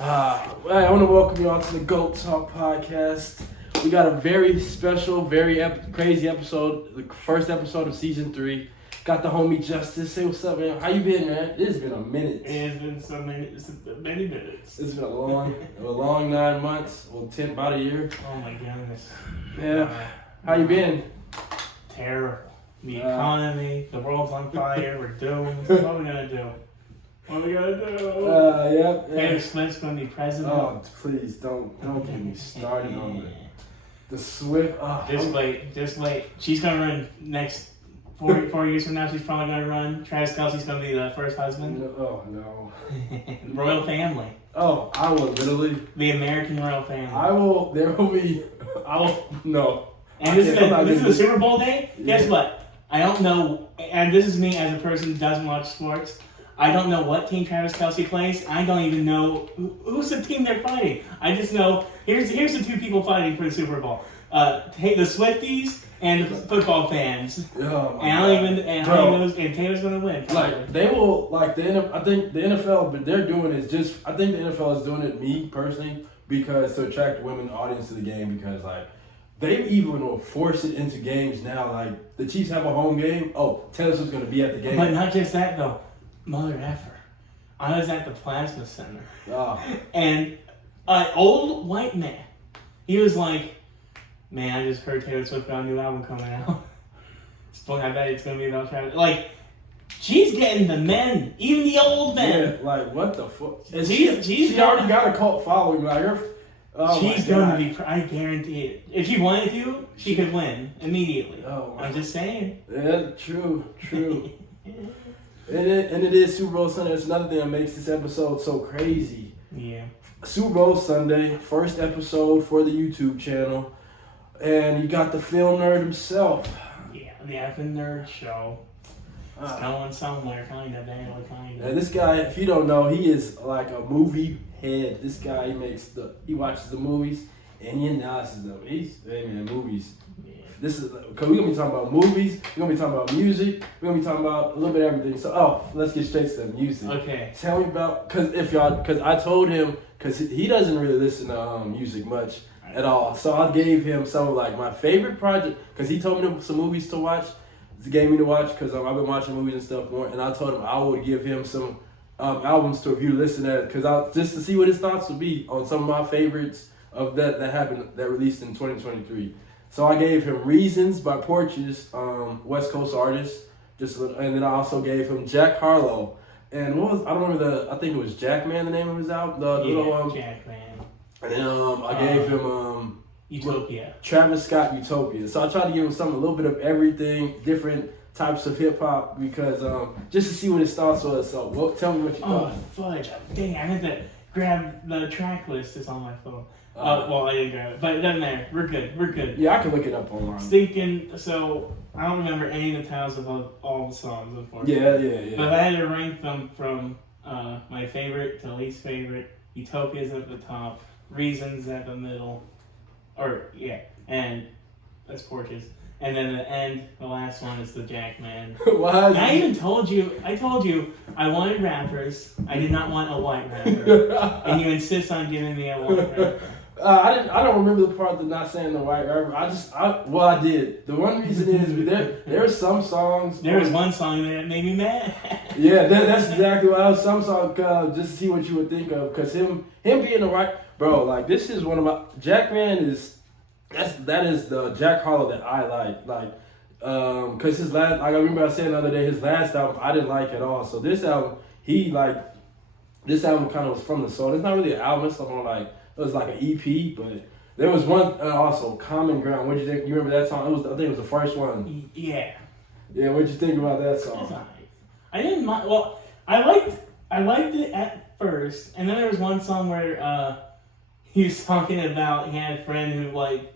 I want to welcome you all to the GOAT Talk podcast. We got a very special, crazy episode, the first episode of season 3. Got the homie Justice. Say what's up, man. How you been, man? It has been a minute. It has been many minutes. It's been a long 9 months. Well, about a year. Oh my goodness. Yeah. How you been? Terrible. The economy, the world's on fire. We're doomed. What are we gonna do? Yep. Taylor Swift's gonna be president. Oh, please don't get me started on the Swift. Just wait. She's gonna run next 4 years from now. She's probably gonna run. Travis Kelce's gonna be the first husband. No. Royal family. Oh, I will literally. The American royal family. No. And this is the Super Bowl day. Yeah. Guess what? I don't know, and this is me as a person who doesn't watch sports. I don't know what team Travis Kelce plays. I don't even know who's the team they're fighting. I just know here's the two people fighting for the Super Bowl. The Swifties and the football fans. Oh my and Taylor's gonna win. Probably. Like they will I think the NFL, but they're doing it I think the NFL is doing it, me personally, because to attract women audience to the game, because like they even will force it into games now. Like the Chiefs have a home game. Oh, Taylor Swift's gonna be at the game. But not just that though. Mother effer. I was at the Plasma Center. And an old white man, he was like, man, I just heard Taylor Swift got a new album coming out. I bet it's going to be about Travis. Like, she's getting the men, even the old men. Yeah, like, what the fuck? She already got a cult following. Like, she's going to be, I guarantee it. If she wanted to, she could win immediately. I'm just saying. Yeah, true. And it is Super Bowl Sunday. It's another thing that makes this episode so crazy. Yeah. Super Bowl Sunday, first episode for the YouTube channel. And you got the film nerd himself. Yeah, the Effin Nerd Show. It's going somewhere, kind of. And this guy, if you don't know, he is like a movie head. This guy, he watches the movies and he analyzes them. Movies. This is because we're gonna be talking about movies, we're gonna be talking about music, we're gonna be talking about a little bit of everything. So, let's get straight to the music. Okay. Tell me about because I told him because he doesn't really listen to music much at all. So I gave him some of like my favorite project because he told me some movies to watch. He gave me to watch because I've been watching movies and stuff more, and I told him I would give him some albums to review, listen at, because just to see what his thoughts would be on some of my favorites of that happened that released in 2023. So I gave him Reasons by Porches, West Coast artist, and then I also gave him Jack Harlow. And I don't remember I think it was Jackman, the name of his album. Jackman. And then I gave him Utopia. Travis Scott, Utopia. So I tried to give him a little bit of everything, different types of hip hop, because just to see what his thoughts was. So tell me what you thought. Oh fudge! Dang, I meant to grab the track list. It's on my phone. Well, I didn't grab it, but it doesn't matter. We're good. Yeah, I can look it up online. So I don't remember any of the titles of all the songs, Yeah. unfortunately. But I had to rank them from my favorite to least favorite. Utopia's at the top, Reasons at the middle, and that's Porches. And then the last one is the Jackman. I told you I wanted rappers. I did not want a white rapper. And you insist on giving me a white rapper. I don't remember the part of not saying the white rapper. I did. The one reason is there are some songs. There was one song that made me mad. Yeah, that's exactly what I was. Some song just to see what you would think of, because him being the white bro, like this is one of my Jackman is. That is the Jack Harlow that I like, cause his last, like I remember I said the other day, his last album I didn't like at all. So this album, this album kind of was from the soul. It's not really an album. It's something like it was like an EP, but there was one also Common Ground. What did you think? You remember that song? I think it was the first one. Yeah. Yeah. What did you think about that song? I didn't mind. Well, I liked it at first, and then there was one song where he was talking about he had a friend who like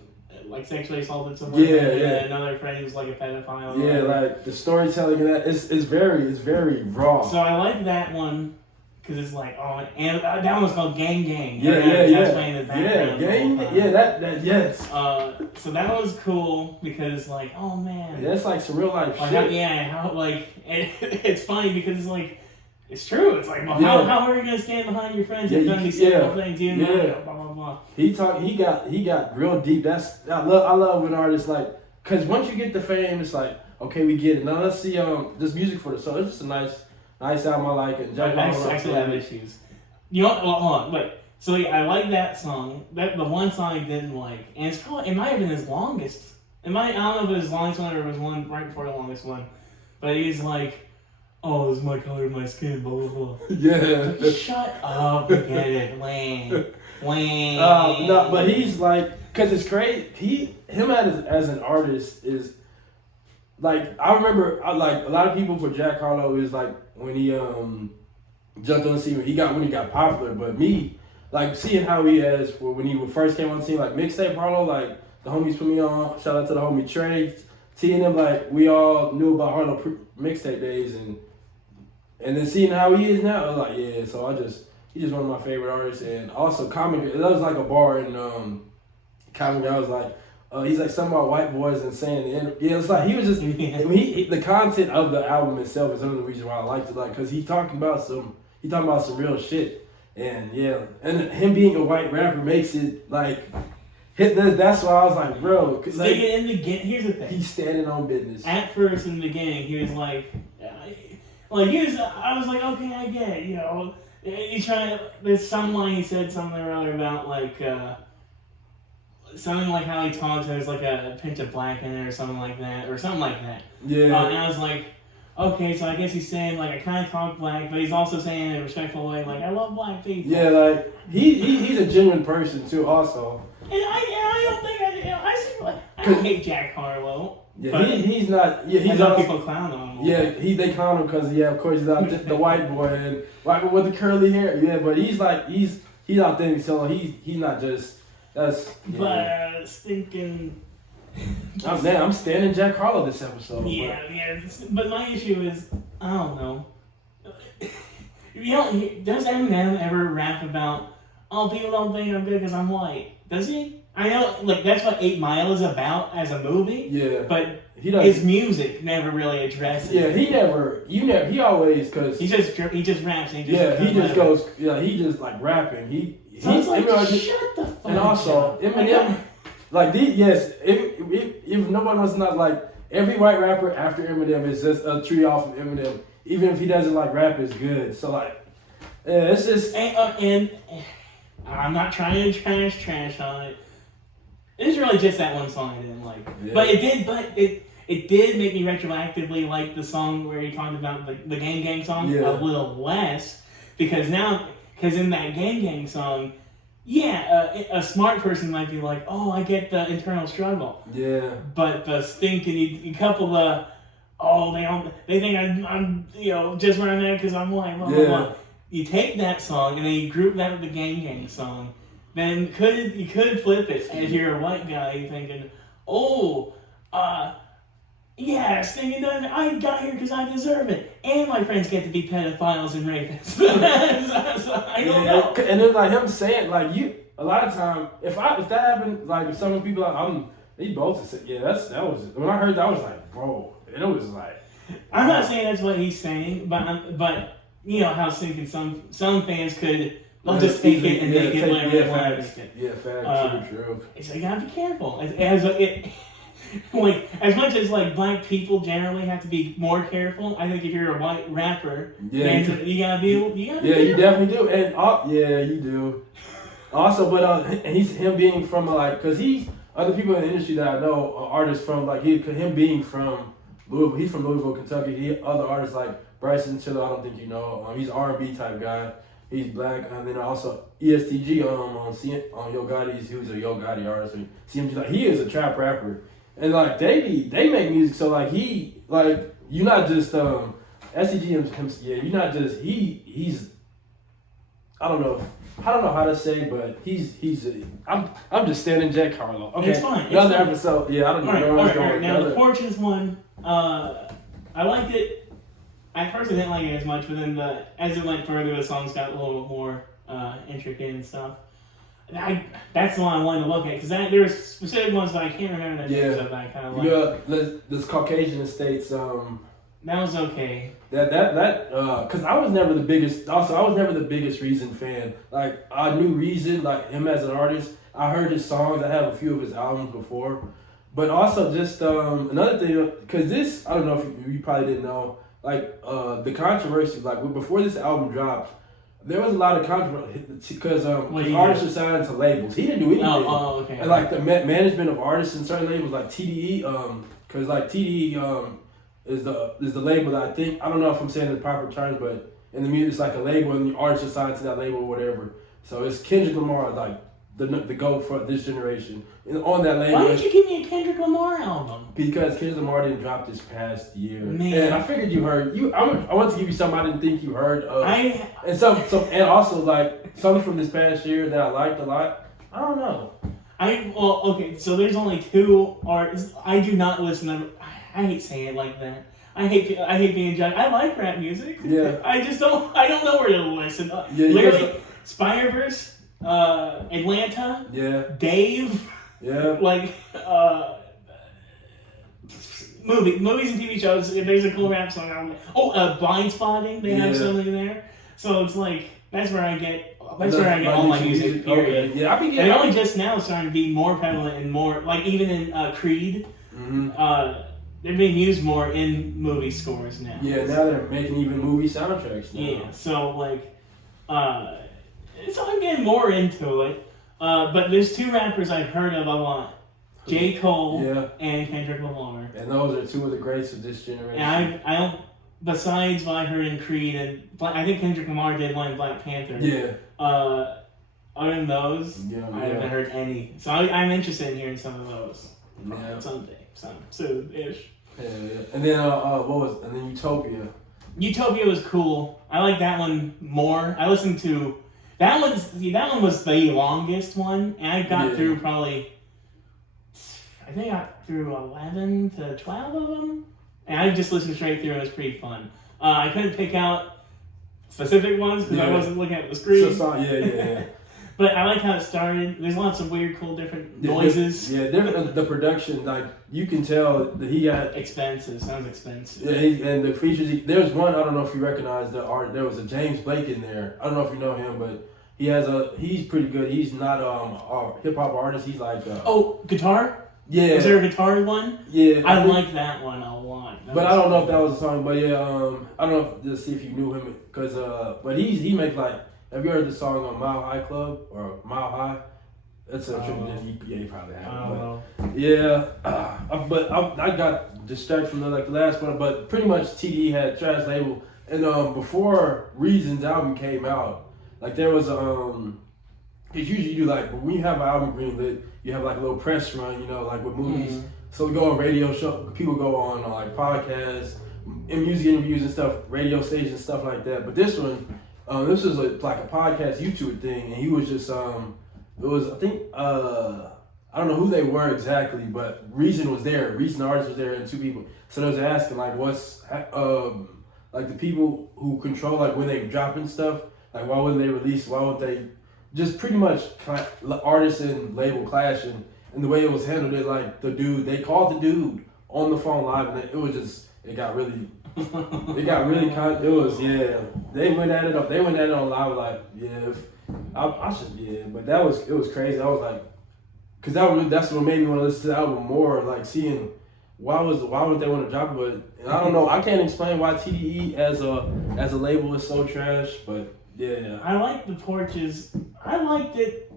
sexually assaulted someone. Yeah. And another friend who was like a pedophile. Yeah, like the storytelling in that is very raw. So I like that one because it's like and that one was called Gang Gang. Yeah. That's playing in the background. Yeah, Gang. Yeah, that yes. So that was cool because like man. Yeah, that's like some real life shit. How it's funny because it's like. it's true. It's like, well, how are you gonna stand behind your friends who've done these terrible things? You know, blah blah blah. He got real deep. I love when artists like, cause once you get the fame, it's like, okay, we get it. Now let's see this music for the soul. It's just a nice album. I like it. I actually have issues. You know, hold on, wait. So yeah, I like that song. That the one song I didn't like, and it might have been his longest. I don't know if it was his longest one or it was one right before the longest one. But he's like, oh, this is my color of my skin, blah blah blah. Yeah. Shut up, get it, Wayne. No, but he's like, cause it's crazy. Him as an artist is like, I remember like a lot of people for Jack Harlow is like when he jumped on the scene when he got popular, but me like seeing how he has when he first came on the scene, like mixtape Harlow, like the homies put me on. Shout out to the homie Trey, T and them, like we all knew about Harlow mixtape days, and then seeing how he is now, I was like, yeah. So he's just one of my favorite artists, and also Common. That was like a bar in Common. I was like, he's like something about white boys and saying, it's like he was just the content of the album itself is another reason why I liked it, like because he talking about some real shit, and and him being a white rapper makes it like. That's why I was like, bro. Like, here's the thing. He's standing on business. At first, in the beginning, he was like I was like, okay, I get it. You know, there's some line he said something or other about like, something like how he talks. There's like a pinch of black in it or something like that. Yeah. And I was like, okay, so I guess he's saying like I kind of talk black, but he's also saying in a respectful way like I love black people. Yeah, like he's a genuine person too, also. And I don't think I don't hate Jack Harlow. Yeah, he's not. Yeah, he's also people clown on him. Yeah, they clown him because of course he's out the white boy and white with the curly hair. Yeah, but he's authentic. So he's not just that's. Yeah. But stinking. I'm standing Jack Harlow this episode. Yeah. But my issue is I don't know. Does Eminem ever rap about? Oh, people don't think I'm good because I'm white. Does he? I know, like that's what 8 Mile is about as a movie. Yeah. But his music never really addresses. Yeah, he always because he just raps and he just like rapping. He's like shut the fuck. And also Eminem, like if nobody was not like every white rapper after Eminem is just a tree off of Eminem. Even if he doesn't like rap, is good. So like, yeah, it's just and I'm not trying to trash on it. It's really just that one song I didn't like. Yeah. But it did make me retroactively like the song where he talked about the Gang Gang song a little less because in that Gang Gang song, a smart person might be like, oh, I get the internal struggle. Yeah. But the stinking you couple the they think I'm just where I'm at because I'm white. Blah blah blah. You take that song and then you group that with the Gang Gang song, then you could flip it if you're a white guy thinking, stinking I got here because I deserve it, and my friends get to be pedophiles and rapists. So I don't know. And then like him saying like a lot of time if that happened like if some of the people they both said that was when I heard that I was like bro, it was like I'm not saying that's what he's saying, but. You know how stinking some fans could just take it and make it whatever they want to make it. Yeah, facts, true. So you gotta be careful. Like as much as like black people generally have to be more careful, I think if you're a white rapper, you gotta be. You definitely do, and you do. Also, but he's him being from because other people in the industry that I know are artists from him being from Louisville. He's from Louisville, Kentucky. Other artists like Bryson Tiller, I don't think you know. He's R&B type guy. He's black, and then also ESTG on Yo Gotti's. He was a Yo Gotti artist. CMG, he is a trap rapper, and like they make music. So like you're not just STG him. Yeah, you're not just he's. I don't know how to say, but I'm just standing Jack Harlow. Okay, it's fine. Another episode. Yeah, I don't know. All right. Now the Fortunes one, I liked it. At first I didn't like it as much, but then as it went further, the songs got a little bit more intricate and stuff. That's the one I wanted to look at because there were specific ones that I can't remember the names of that I kind of like. This Caucasian Estates That was okay. Cause I was never the biggest. Also, I was never the biggest Reason fan. Like I knew Reason, like him as an artist. I heard his songs. I have a few of his albums before, but also just another thing. Cause this, I don't know if you probably didn't know. Like the controversy, like before this album dropped, there was a lot of controversy because artists were signed to labels. He didn't do anything. Okay. And like the management of artists in certain labels, like TDE, cause like TDE is the label that I think, I don't know if I'm saying the proper terms, but in the music it's like a label and the artist is signed to that label or whatever. So it's Kendrick Lamar, like the GOAT for this generation. And on that label. Why did you give me a Kendrick Lamar album? Because Kendrick Lamar didn't drop this past year. Man. And I figured you heard. I want to give you something I didn't think you heard of. And and also like something from this past year that I liked a lot. I don't know. Okay, so there's only two artists. I do not listen to. I hate saying it like that. I hate being judged. I like rap music. Yeah. I don't know where to listen. Literally, Spider-Verse, Atlanta. Yeah. Dave. Yeah. Like movies and TV shows. If there's a cool rap song, I'm like, Blind Spotting. They have something there. So it's like that's where I get all my music. Period. Okay. Yeah, I be getting. And only just now starting to be more prevalent and more like even in Creed. Mm-hmm. They're being used more in movie scores now. Yeah, now they're making even movie soundtracks now. Yeah, so like, so I'm getting more into it. But there's two rappers I've heard of a lot: J. Cole and Kendrick Lamar. And those are two of the greats of this generation. And I don't. Besides what I heard in Creed and I think Kendrick Lamar did one in Black Panther. Yeah. Other than those, I haven't heard any. So I'm interested in hearing some of those. Yeah. Someday, soon-ish. Yeah. And then Utopia. Utopia was cool. I like that one more. I listened to that one. That one was the longest one, and I got through probably. I think I got through 11 to 12 of them, and I just listened straight through. It was pretty fun. I couldn't pick out specific ones because I wasn't looking at the screen. Yeah. But I like how it started. There's lots of weird, cool, different noises. Different. The production, like you can tell that he got expensive. Sounds expensive. Yeah, and the features. There's one. I don't know if you recognize the art. There was a James Blake in there. I don't know if you know him, but he's pretty good. He's not a hip hop artist. He's like guitar. Yeah. Was there a guitar one? Yeah. I like that one a lot. But I don't know if that was a song. But yeah, I don't know to see if you knew him because but he makes like. Have you heard the song on Mile High Club or Mile High? That's a trick EPA probably have. But I got distracted from the last one. But pretty much TDE had trash label, and before Reason's album came out, like there was because usually you do like when you have an album greenlit, you have like a little press run, like with movies. Mm-hmm. So we go on radio show, people go on like podcasts, and music interviews and stuff, radio stations stuff like that. But this one. This was like a podcast YouTube thing, and he was just it was I think I don't know who they were exactly, but Reason was there. Reason the artist was there, and two people. So they was asking like, what's like the people who control like when they dropping stuff, like why wouldn't they release? Why would they just pretty much artist and label clashing? And the way it was handled, they called the dude on the phone live, and it got really. It was They went at it. They went at it on live like I should but it was crazy. I was like, cause that's what made me want to listen to the album more. Like seeing why would they want to drop it? But I don't know. I can't explain why TDE as a label is so trash. But yeah, I like the Torches. I liked it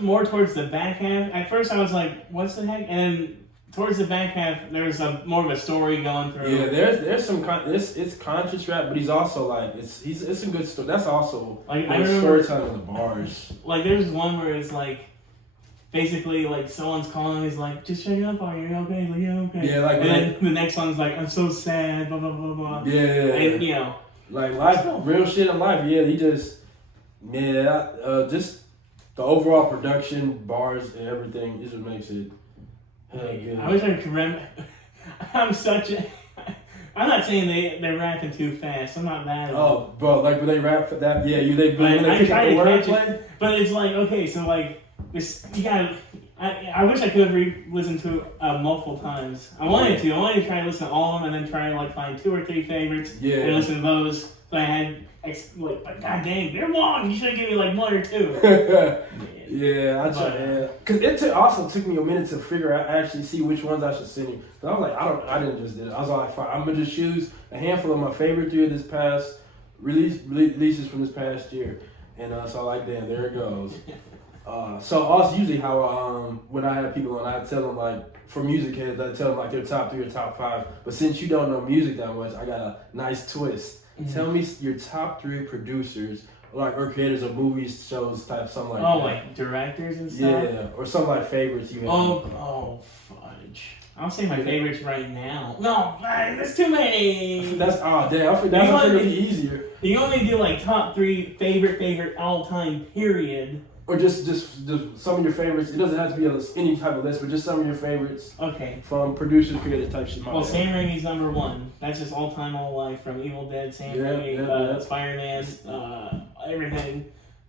more towards the back half. At first I was like, what the heck? And towards the back half, there's more of a story going through. Yeah, there's some it's conscious rap, but he's also like it's a good story. That's also like I remember storytelling in the bars. Like there's one where it's like basically like someone's calling, he's like, just checking up on you, you okay? Like yeah, okay. Yeah, like and then the next one's like, I'm so sad, blah blah blah blah. Yeah. And like life, real shit in life. Yeah, he just just the overall production, bars, and everything. It just makes it. I wish I could remember. I'm not saying they're rapping too fast. I'm not mad at Oh, bro, like when they rap for that, when they I pick try up the to catch wordplay. it, but it's like okay, so like this, you got. I wish I could have listened to it multiple times. I wanted to. I wanted to try to listen to all of them and then try to like find 2 or 3 favorites and listen to those. So I had like, but god dang, they're long. You should give me like 1 or 2. Yeah, I tried. Because it also took me a minute to figure out, actually see which ones I should send you. Cause I was like, I didn't just do it. I was like, fine, I'm gonna just choose a handful of my favorite 3 of this past releases from this past year. And so I'm like, damn, there it goes. So also usually how when I have people on, I tell them like for music heads, I tell them like their top 3 or top 5. But since you don't know music that much, I got a nice twist. Mm-hmm. Tell me your top 3 producers, like or creators of movies, shows, type something like that. Oh, like directors and stuff. Yeah, or some like favorites you have. Oh, fudge! I'll say my favorites right now. No, there's too many. That's damn. I figured it'd be easier. You want me to do like top 3 favorite all time period. Or just some of your favorites. It doesn't have to be any type of list, but just some of your favorites. Okay. From producers, creators, type shit. Well, Sam Raimi's number 1. That's just all time, all life. From Evil Dead, Sam Raimi, Spider-Man, everything.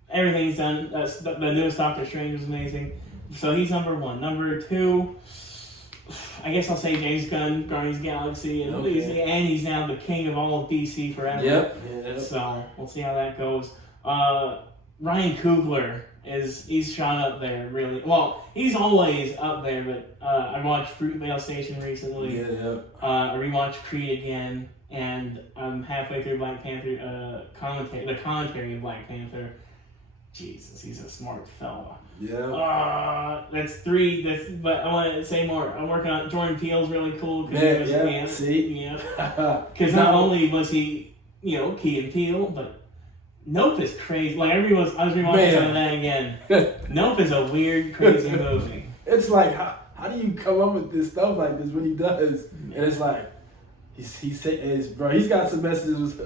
Everything he's done. The newest Doctor Strange was amazing. So he's number 1. Number 2, I guess I'll say James Gunn, Guardians of the Galaxy, and he's now the king of all of DC forever. Yep. So we'll see how that goes. Ryan Coogler. He's shot up there really well. He's always up there, but I watched Fruitvale Station recently. I rewatched Creed again, and I'm halfway through Black Panther the commentary of Black Panther. Jesus, he's a smart fella. Yeah. That's 3. But I want to say more. I'm working on Jordan Peele's really cool because because not only was he Key and Peele, but Nope is crazy. Like I was rewatching some of that again. Nope is a weird, crazy movie. It's like how do you come up with this stuff like this when he does? And it's like he's got some messages.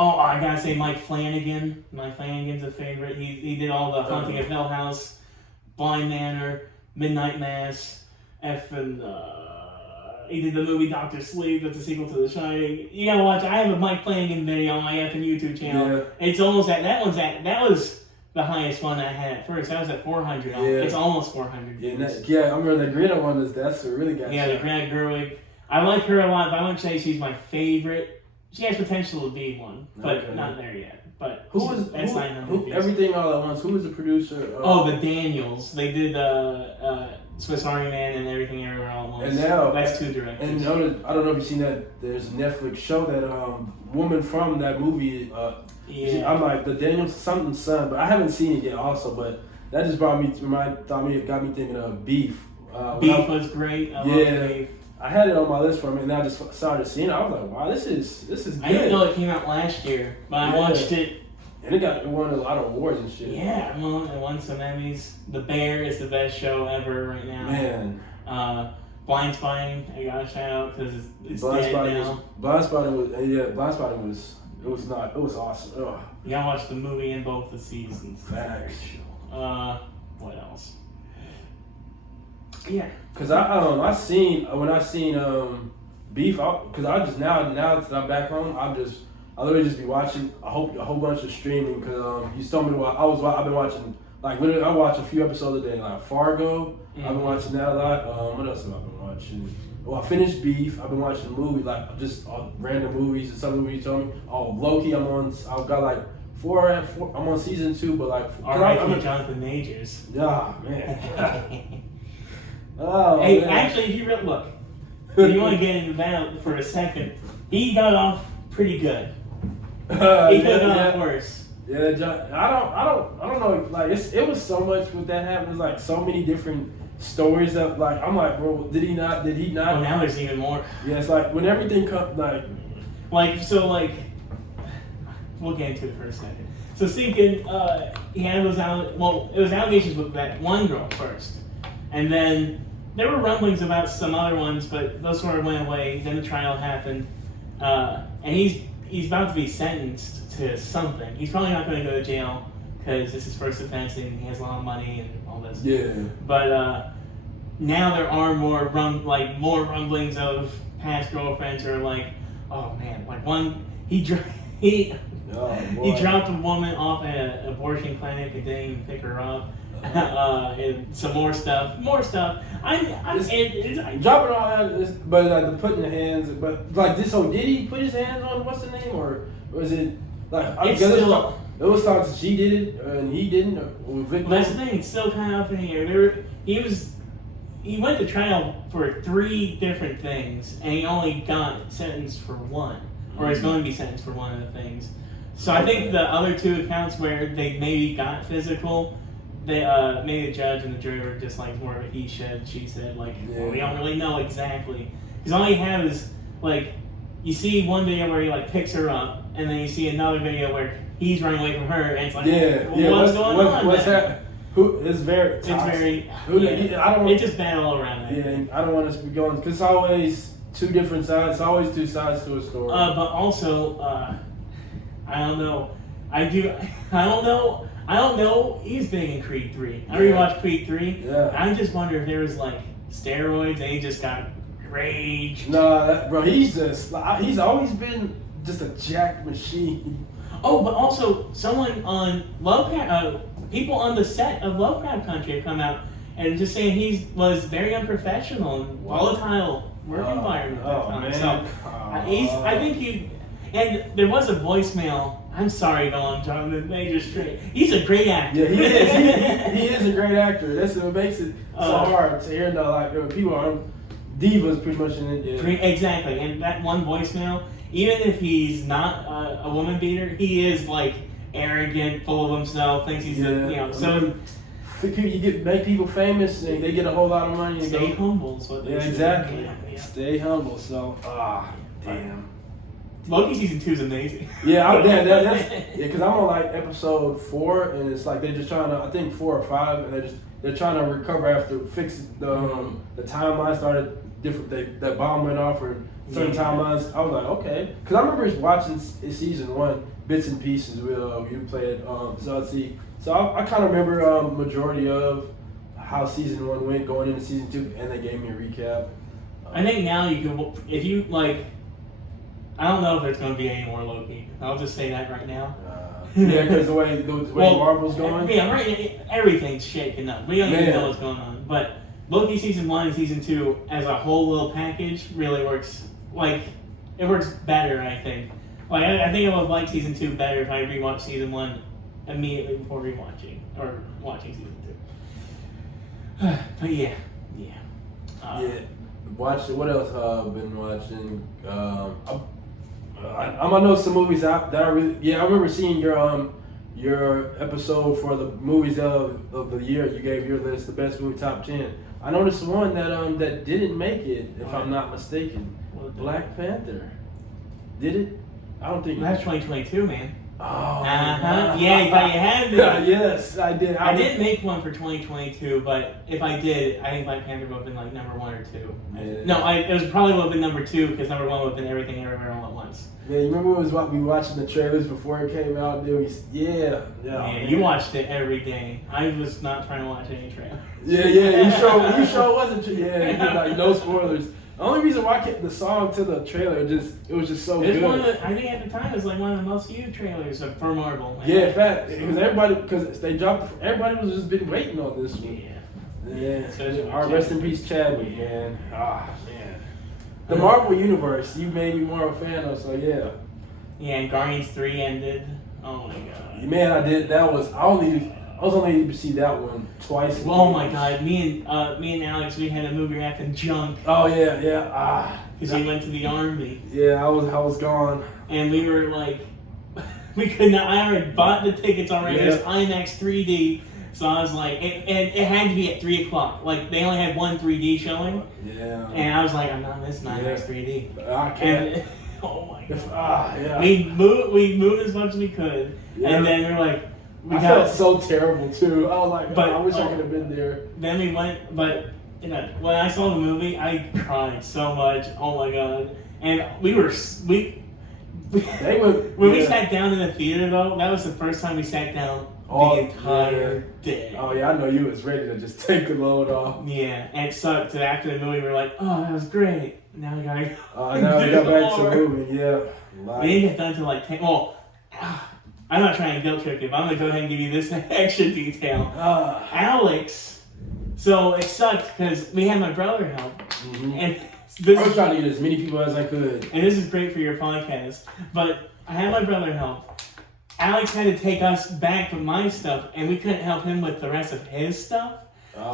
Oh, I gotta say Mike Flanagan. Mike Flanagan's a favorite. He did all the Haunting of Hill House, Blind Manor, Midnight Mass, Effin. He did the movie Doctor Sleep. That's a sequel to The Shining. You gotta watch. I have a Mike Flanagan video on my Effin YouTube channel. Yeah. It's almost that was the highest one I had at first. That was at 400. Yeah. It's almost 400. Yeah, I remember the Greta one. That's a really good. Yeah, the Greta Gerwig. I like her a lot, but I wouldn't say she's my favorite. She has potential to be one, but not there yet. But Everything All at Once? Who was the producer? The Daniels. They did Swiss Army Man and Everything Everywhere All at Once. And now that's 2 directors. And I don't know if you've seen that. There's a Netflix show that woman from that movie. I'm like the Daniels something son, but I haven't seen it yet. Also, but that just got me thinking of Beef. Beef was great. I love Beef. I had it on my list for a minute, and I just started seeing it. I was like, wow, this is good. I didn't know it came out last year, but I watched it. And it won a lot of awards and shit. Yeah, it won some Emmys. The Bear is the best show ever right now. Man. Blind Spotting, I gotta shout out because it's dead now. Blind Spotting was awesome. Ugh. You gotta watch the movie and both the seasons. Facts. What else? Yeah, cause I seen Beef. Cause I just now that I'm back home, I literally just be watching a whole bunch of streaming. Cause you told me to watch. I've been watching like literally. I watch a few episodes a day. Like Fargo, I've been watching that a lot. What else have I been watching? Well, I finished Beef. I've been watching movies like just random movies. Some movie you told me. Oh, Loki. I've got like 4. I'm on season 2, but like. R.I.P. Jonathan Majors. Yeah, man. Oh, hey, man. Actually, if you look, if you want to get into that for a second, he got off pretty good. He could have gone off worse. Yeah, John. I don't know. Like it was so much with that happened. It's like so many different stories that like I'm like, bro, did he not? Well, now there's even more. Yeah, it's like when everything comes we'll get into it for a second. So thinking, he had those it was allegations with that one girl first, and then. There were rumblings about some other ones, but those sort of went away. Then the trial happened, and he's about to be sentenced to something. He's probably not going to go to jail because this is his first offense and he has a lot of money and all this. Yeah. But now there are more rumblings of past girlfriends who are like, oh man, like one he Oh, He boy. dropped a woman off at an abortion clinic and didn't even pick her up. And some more stuff. Dropping all that, but like the putting the hands, but like this. So did he put his hands on what's the name, or was it like? It's still. It was thought she did it and he didn't. Or That's the thing. It's still kind of up in the air. He went to trial for 3 different things, and he only got sentenced for 1, or is going to be sentenced for 1 of the things. So I think the other 2 accounts where they maybe got physical, they maybe the judge and the jury were just like more of a he said, she said, like, well, we don't really know exactly. Because all you have is, like, you see one video where he, like, picks her up, and then you see another video where he's running away from her, and it's like, what's going on? What's that? It's very toxic. It's just bad all around. Yeah, I don't want us to be going, because it's always 2 different sides. It's always 2 sides to a story. But also, I don't know. I don't know. He's big in Creed 3. I rewatched Creed 3. Yeah. I just wonder if there was like steroids and he just got rage. No, bro, he's always been just a jacked machine. Oh, but also someone on people on the set of Lovecraft Country have come out and just saying he was very unprofessional and volatile work environment at that time. Man. So I think he. And there was a voicemail. I'm sorry, Jonathan Major Straight. He's a great actor. Yeah, he is. He is a great actor. That's what makes it so hard to hear. Like people are divas, pretty much in it. Yeah. Exactly. And that one voicemail, even if he's not a woman beater, he is like arrogant, full of himself, thinks he's So you make people famous, and they get a whole lot of money. And stay humble is what they say. Exactly. Yeah. Stay humble. So damn. Loki season 2 is amazing. Yeah, because I'm on like episode 4, and it's like they're just trying to, I think 4 or 5, and they're trying to recover after fixing the timeline started different. That bomb went off for certain timelines. I was like, okay, because I remember watching season 1 bits and pieces. You played so I kind of remember majority of how season 1 went going into season 2, and they gave me a recap. I think now you can, if you like. I don't know if there's going to be any more Loki. I'll just say that right now. Yeah, because the way Marvel's going. Yeah, right. Everything's shaking up. We don't even know what's going on. But Loki season 1 and season 2 as a whole little package really works. Like, it works better, I think. Like, I think I would like season 2 better if I rewatched season 1 immediately before rewatching or watching season 2. But yeah. What else have I been watching? I'm gonna know some movies that I really. I remember seeing your episode for the movies of the year. You gave your list, the best movie top 10. I noticed one that didn't make it, if I'm not mistaken. Black Panther. Did it? I don't think. That's 2022, man. Oh. Yeah, you had to. Yes, I did. I didn't make one for 2022, but if I did, I think Black Panther would have been like number 1 or 2. Yeah. No, it was probably would have been number 2 because number 1 would have been Everything Everywhere All at Once. Yeah, you remember we watching the trailers before it came out? Yeah. You watched it every day. I was not trying to watch any trailer. Yeah. You sure wasn't. Yeah, like no spoilers. The only reason why I kept the song to the trailer, it was just so good. I think at the time it was like one of the most viewed trailers for Marvel. Man. Yeah, in fact, because they dropped. Everybody was just been waiting on this one. Yeah. Rest in peace, Chadwick, man. Man. The Marvel Universe, you made me more of a fan of. So yeah. Yeah, and Guardians 3 ended. Oh my god. Man, I did. I was only able to see that one twice. Oh my god, me and Alex, we had a movie wrapping junk. Oh yeah. Because he went to the army. Yeah, I was gone. And we were like, we could not. I already bought the tickets already. It was IMAX 3D. So I was like, and it had to be at 3 o'clock. Like they only had one 3D showing. Yeah. And I was like, I'm not missing IMAX 3D. I can't. And, oh my god. Yeah. We moved as much as we could, and then we're like. I felt so terrible too. I was like, I wish I could have been there. Then we went, but when I saw the movie, I cried so much. Oh my god! And when we sat down in the theater though, that was the first time we sat down the entire day. Oh yeah, I know you was ready to just take the load off. Yeah, and it sucked. So after the movie, we were like, oh, that was great. Now we gotta go. Now we got back to the movie. Yeah. We didn't get done till like 10. Well, I'm not trying to guilt trip you, but I'm going to go ahead and give you this extra detail. Alex, so it sucked because we had my brother help. And I was trying to get as many people as I could. And this is great for your podcast, but I had my brother help. Alex had to take us back with my stuff, and we couldn't help him with the rest of his stuff.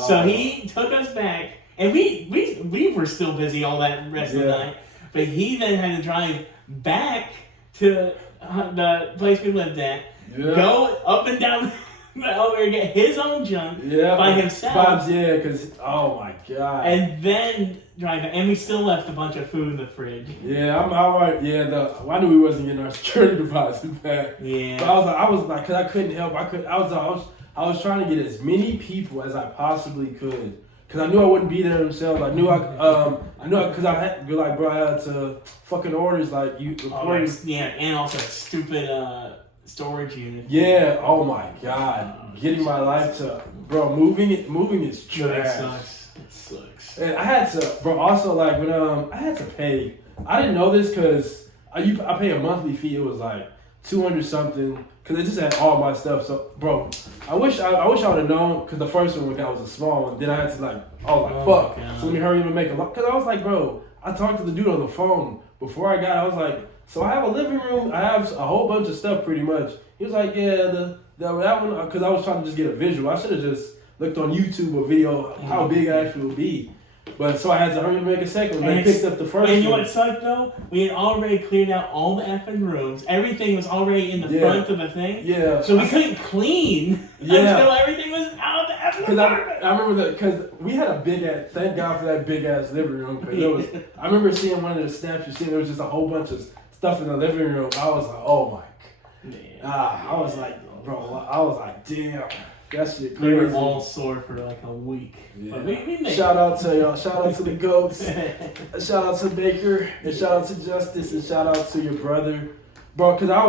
So he took us back, and we were still busy all that rest of the night. But he then had to drive back to the place we lived at, go up and down the elevator, get his own junk by himself. Because, oh my God. And then drive back. And we still left a bunch of food in the fridge. Yeah, I'm alright. Yeah, I knew we wasn't getting our security deposit back. Yeah. But I was like, because I couldn't help. I was trying to get as many people as I possibly could. Because I knew I wouldn't be there themselves. I knew because I had to fucking orders like you. And also a stupid storage unit. Yeah. Oh my God. Getting my life to moving is trash. It sucks. And I had to, also like when I had to pay. I didn't know this because I pay a monthly fee. It was like $200 something. Cause it just had all my stuff. So, I wish I would have known. Cause the first one was a small one. Then I had to fuck. God. So let me hurry up and make a lot. Cause I was like, I talked to the dude on the phone before I got. I was like, so I have a living room. I have a whole bunch of stuff, pretty much. He was like, yeah, that one. Cause I was trying to just get a visual. I should have just looked on YouTube a video how big it actually would be. But so I had to hurry and make a second one. They picked up the first one. And you know what sucked though? We had already cleared out all the effing rooms. Everything was already in the front of the thing. Yeah. So we couldn't clean until everything was out of the effing apartment. I remember that because we had a big ass. Thank God for that big ass living room. Cause I remember seeing one of the snaps you seen. There was just a whole bunch of stuff in the living room. I was like, oh my. I was like, damn. That shit crazy. We were all sore for like a week. Yeah. But we made shout out to y'all. Shout out to the goats. Shout out to Baker. And shout out to Justice. And shout out to your brother. Bro, because I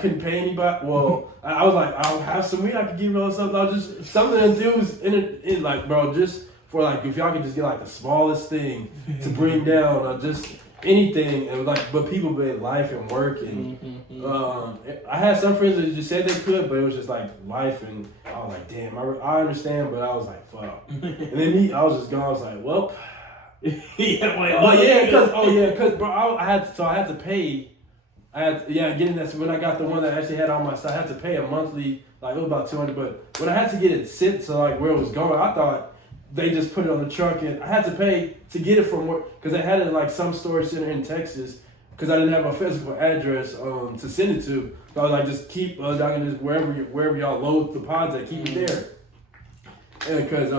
couldn't pay anybody. Well, I was like, I'll have some weed I could give you or something. I was just, something to do was in like, bro, just for like, if y'all could just get like the smallest thing to bring down or just anything, and but people made life and work, and I had some friends that just said they could, but it was just like life, and I was like, damn, I understand, but I was like, fuck. And then I was just gone. I was like, well, because bro, I had to pay. Getting that. So when I got the one that actually had all my stuff, I had to pay a monthly, like it was about $200. But when I had to get it sent to like where it was going, I thought they just put it on the truck, and I had to pay to get it from work because I had it in like some storage center in Texas because I didn't have a physical address to send it to. So I was like, just keep I can just wherever y'all load the pods at, keep it there. And because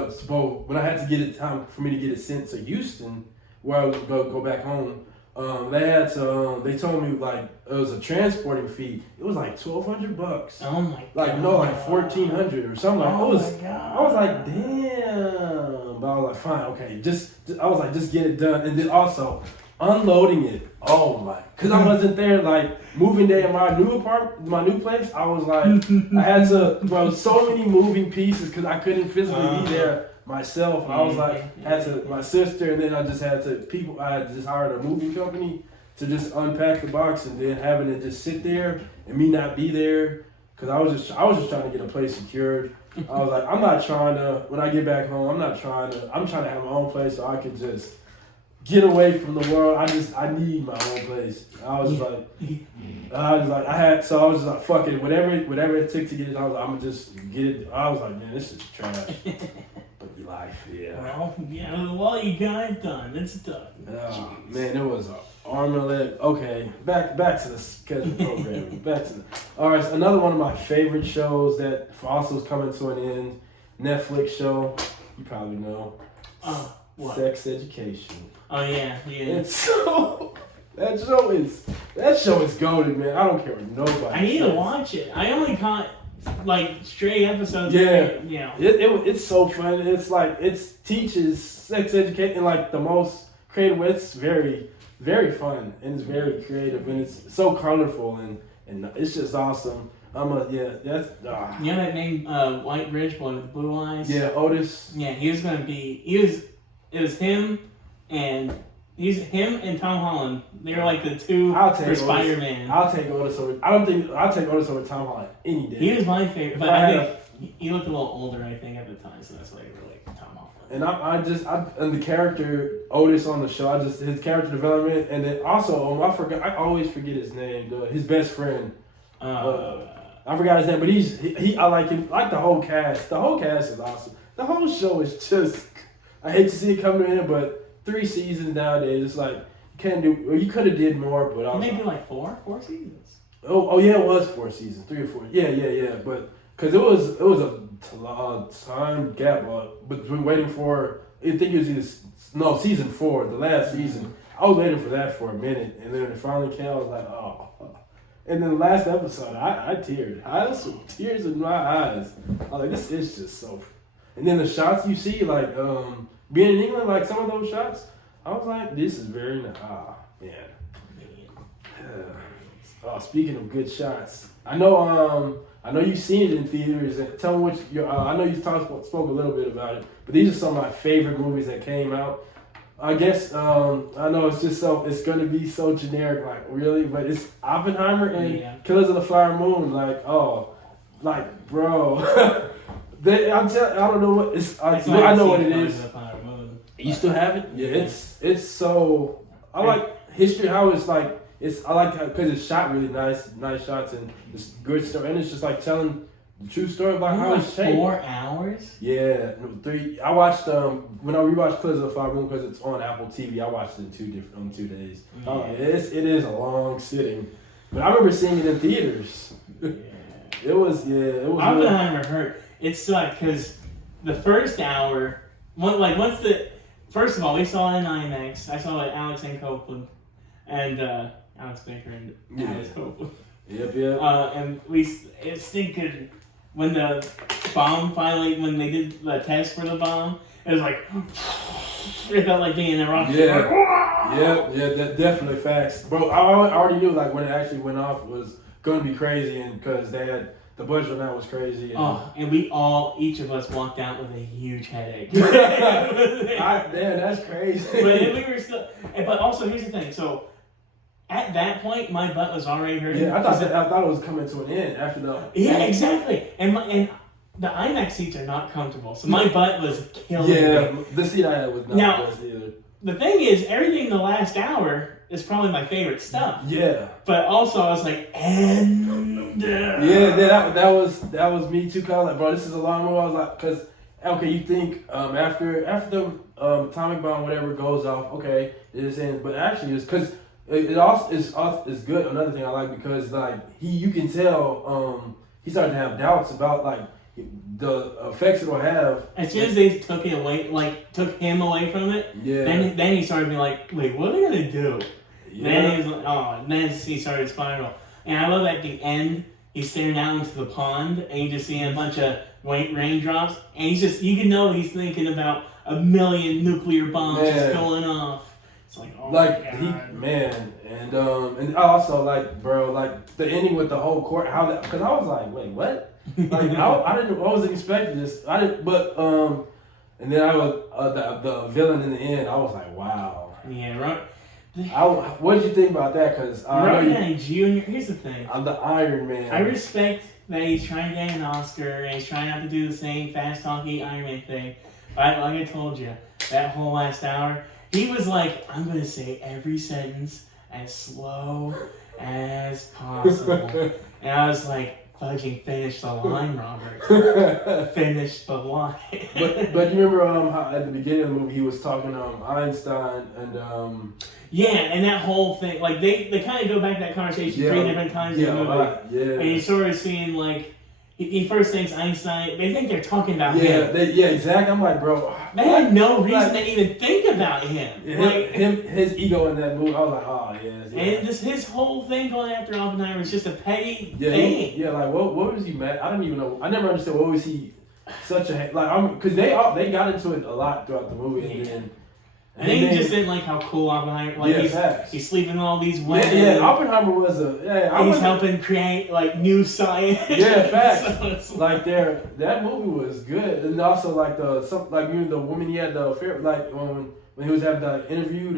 when I had to get it time for me to get it sent to Houston, where I would go back home, they told me like it was a transporting fee. It was like $1,200. Oh my god. Like $1,400 or something. Like my god. I was like, damn. But I was like, fine, okay. Just get it done. And then also unloading it. Oh my, because I wasn't there like moving day in my new apartment, my new place. I was like, I had to, so many moving pieces because I couldn't physically be there myself. I was like, my sister, and then I just had to I had just hired a moving company to just unpack the box, and then having it just sit there and me not be there because I was just trying to get a place secured. I was like, I'm not trying to, when I get back home, I'm trying to have my own place so I can just get away from the world. I need my own place. I was just like, fuck it, whatever it took to get it. I was like, I'm gonna just get it. I was like, man, this is trash. But life, yeah. Well, you got it done. It's done. Oh, man, it was an arm and a leg. Okay, back to the schedule programming. All right, so another one of my favorite shows that also is coming to an end. Netflix show, you probably know. What? Sex Education. Oh yeah. It's so that show is goated, man. I don't care what nobody. I need to watch it. I only caught like stray episodes. Yeah. It's so fun. It's like it teaches sex education in like the most creative way. It's very, very fun and it's very creative and it's so colorful and it's just awesome. You know that name White Ridge boy with blue eyes? Yeah, Otis. Yeah, it was him and He's him and Tom Holland. They're like the two I'll take for Otis. Spider-Man. I'll take Otis over. I'll take Otis over Tom Holland any day. He was my favorite, but I think he looked a little older. I think at the time, so that's why you were like Tom Holland. And the character Otis on the show, his character development, and then also I always forget his name. His best friend. I forgot his name, but I like him. Like the whole cast. The whole cast is awesome. The whole show is just. I hate to see it come to an end, but 3 seasons nowadays, it's like you can't do. Well, you could have did more, but maybe like four seasons. Oh yeah, it was 4 seasons, 3 or 4. Yeah. But because it was a time gap between waiting for. I think it was either season 4, the last season. I was waiting for that for a minute, and then when it finally came, I was like, oh. And then the last episode, I teared. I had some tears in my eyes. I was like, this is just so. And then the shots you see, like being in England, like some of those shots, I was like, this is very nice. Man. Speaking of good shots, I know you've seen it in theaters. And tell me I know you spoke a little bit about it, but these are some of my favorite movies that came out. I guess I know it's gonna be so generic, like really, but it's Oppenheimer and Killers of the Flower Moon. Like, bro, I don't know what it's. I know what it is. You still have it? Yeah, it's so. I like history. How it's like. I like because it's shot really nice shots and it's good story, and it's just like telling the true story about how it's shaped. 4 hours? Yeah, 3. I watched when I rewatched Killers of the Flower Moon because it's on Apple TV. I watched it in 2 days. It is a long sitting, but I remember seeing it in theaters. It was. Oppenheimer hurt. It sucked because the first hour, first of all, we saw it in IMAX. I saw it Alex and Copeland and Alex Baker and Alex Copeland. Yep. And it stinking when the bomb when they did the test for the bomb. It was like it felt like being in a rocket. That definitely facts, bro. I already knew like when it actually went off was gonna be crazy, and because they had. The budget on that was crazy. And each of us walked out with a huge headache. Damn, that's crazy. But then we were still. But also, here's the thing. So, at that point, my butt was already hurting. Yeah, I thought it was coming to an end after the. Yeah, exactly. And the IMAX seats are not comfortable, so my butt was killing me. Yeah, the seat I had was not the best either. The thing is, everything in the last hour is probably my favorite stuff. Yeah. But also, I was like, that was me too. Cause I was like, bro, this is a long movie. I was like, cause okay, you think after the atomic bomb whatever goes off, okay, it is in, but actually it's cause it also is good. Another thing I like because like you can tell he started to have doubts about like the effects it'll have. As soon as they took him away from it, then he started being like, wait, what are they gonna do? Yeah. Then he was like, then he started spiral. And I love at the end, he's staring out into the pond, and you just see a bunch of white raindrops, and you can know he's thinking about a million nuclear bombs just going off. It's like, oh my God. And also like, bro, like the ending with the whole court, because I was like, wait, what? Like I wasn't expecting this. And then the villain in the end, I was like, wow. Yeah, right. What did you think about that? Because Robert Downey Jr. Here's the thing. I'm the Iron Man. I respect that he's trying to get an Oscar and he's trying not to do the same fast talky Iron Man thing. But like I told you, that whole last hour, he was like, I'm gonna say every sentence as slow as possible, and I was like, fucking finish the line, Robert. Finish the line. but you remember how at the beginning of the movie he was talking Einstein and and that whole thing, like they kind of go back to that conversation 3 different times in the movie. And you sort of seeing like he first thinks Einstein. They think they're talking about him. Exactly. I'm like, bro. They had no reason to even think about him. His ego in that movie. I was like, oh yes. Yeah. And his whole thing going after Oppenheimer is just a petty thing. Like what was he mad? I don't even know. I never understood what was he such a because they got into it a lot throughout the movie I think he just didn't like how cool Oppenheimer. He's sleeping with all these women. Oppenheimer was he's helping create like new science. Yeah, facts. So like that movie was good, and also like the woman he had the affair, like when when he was having that interviewed,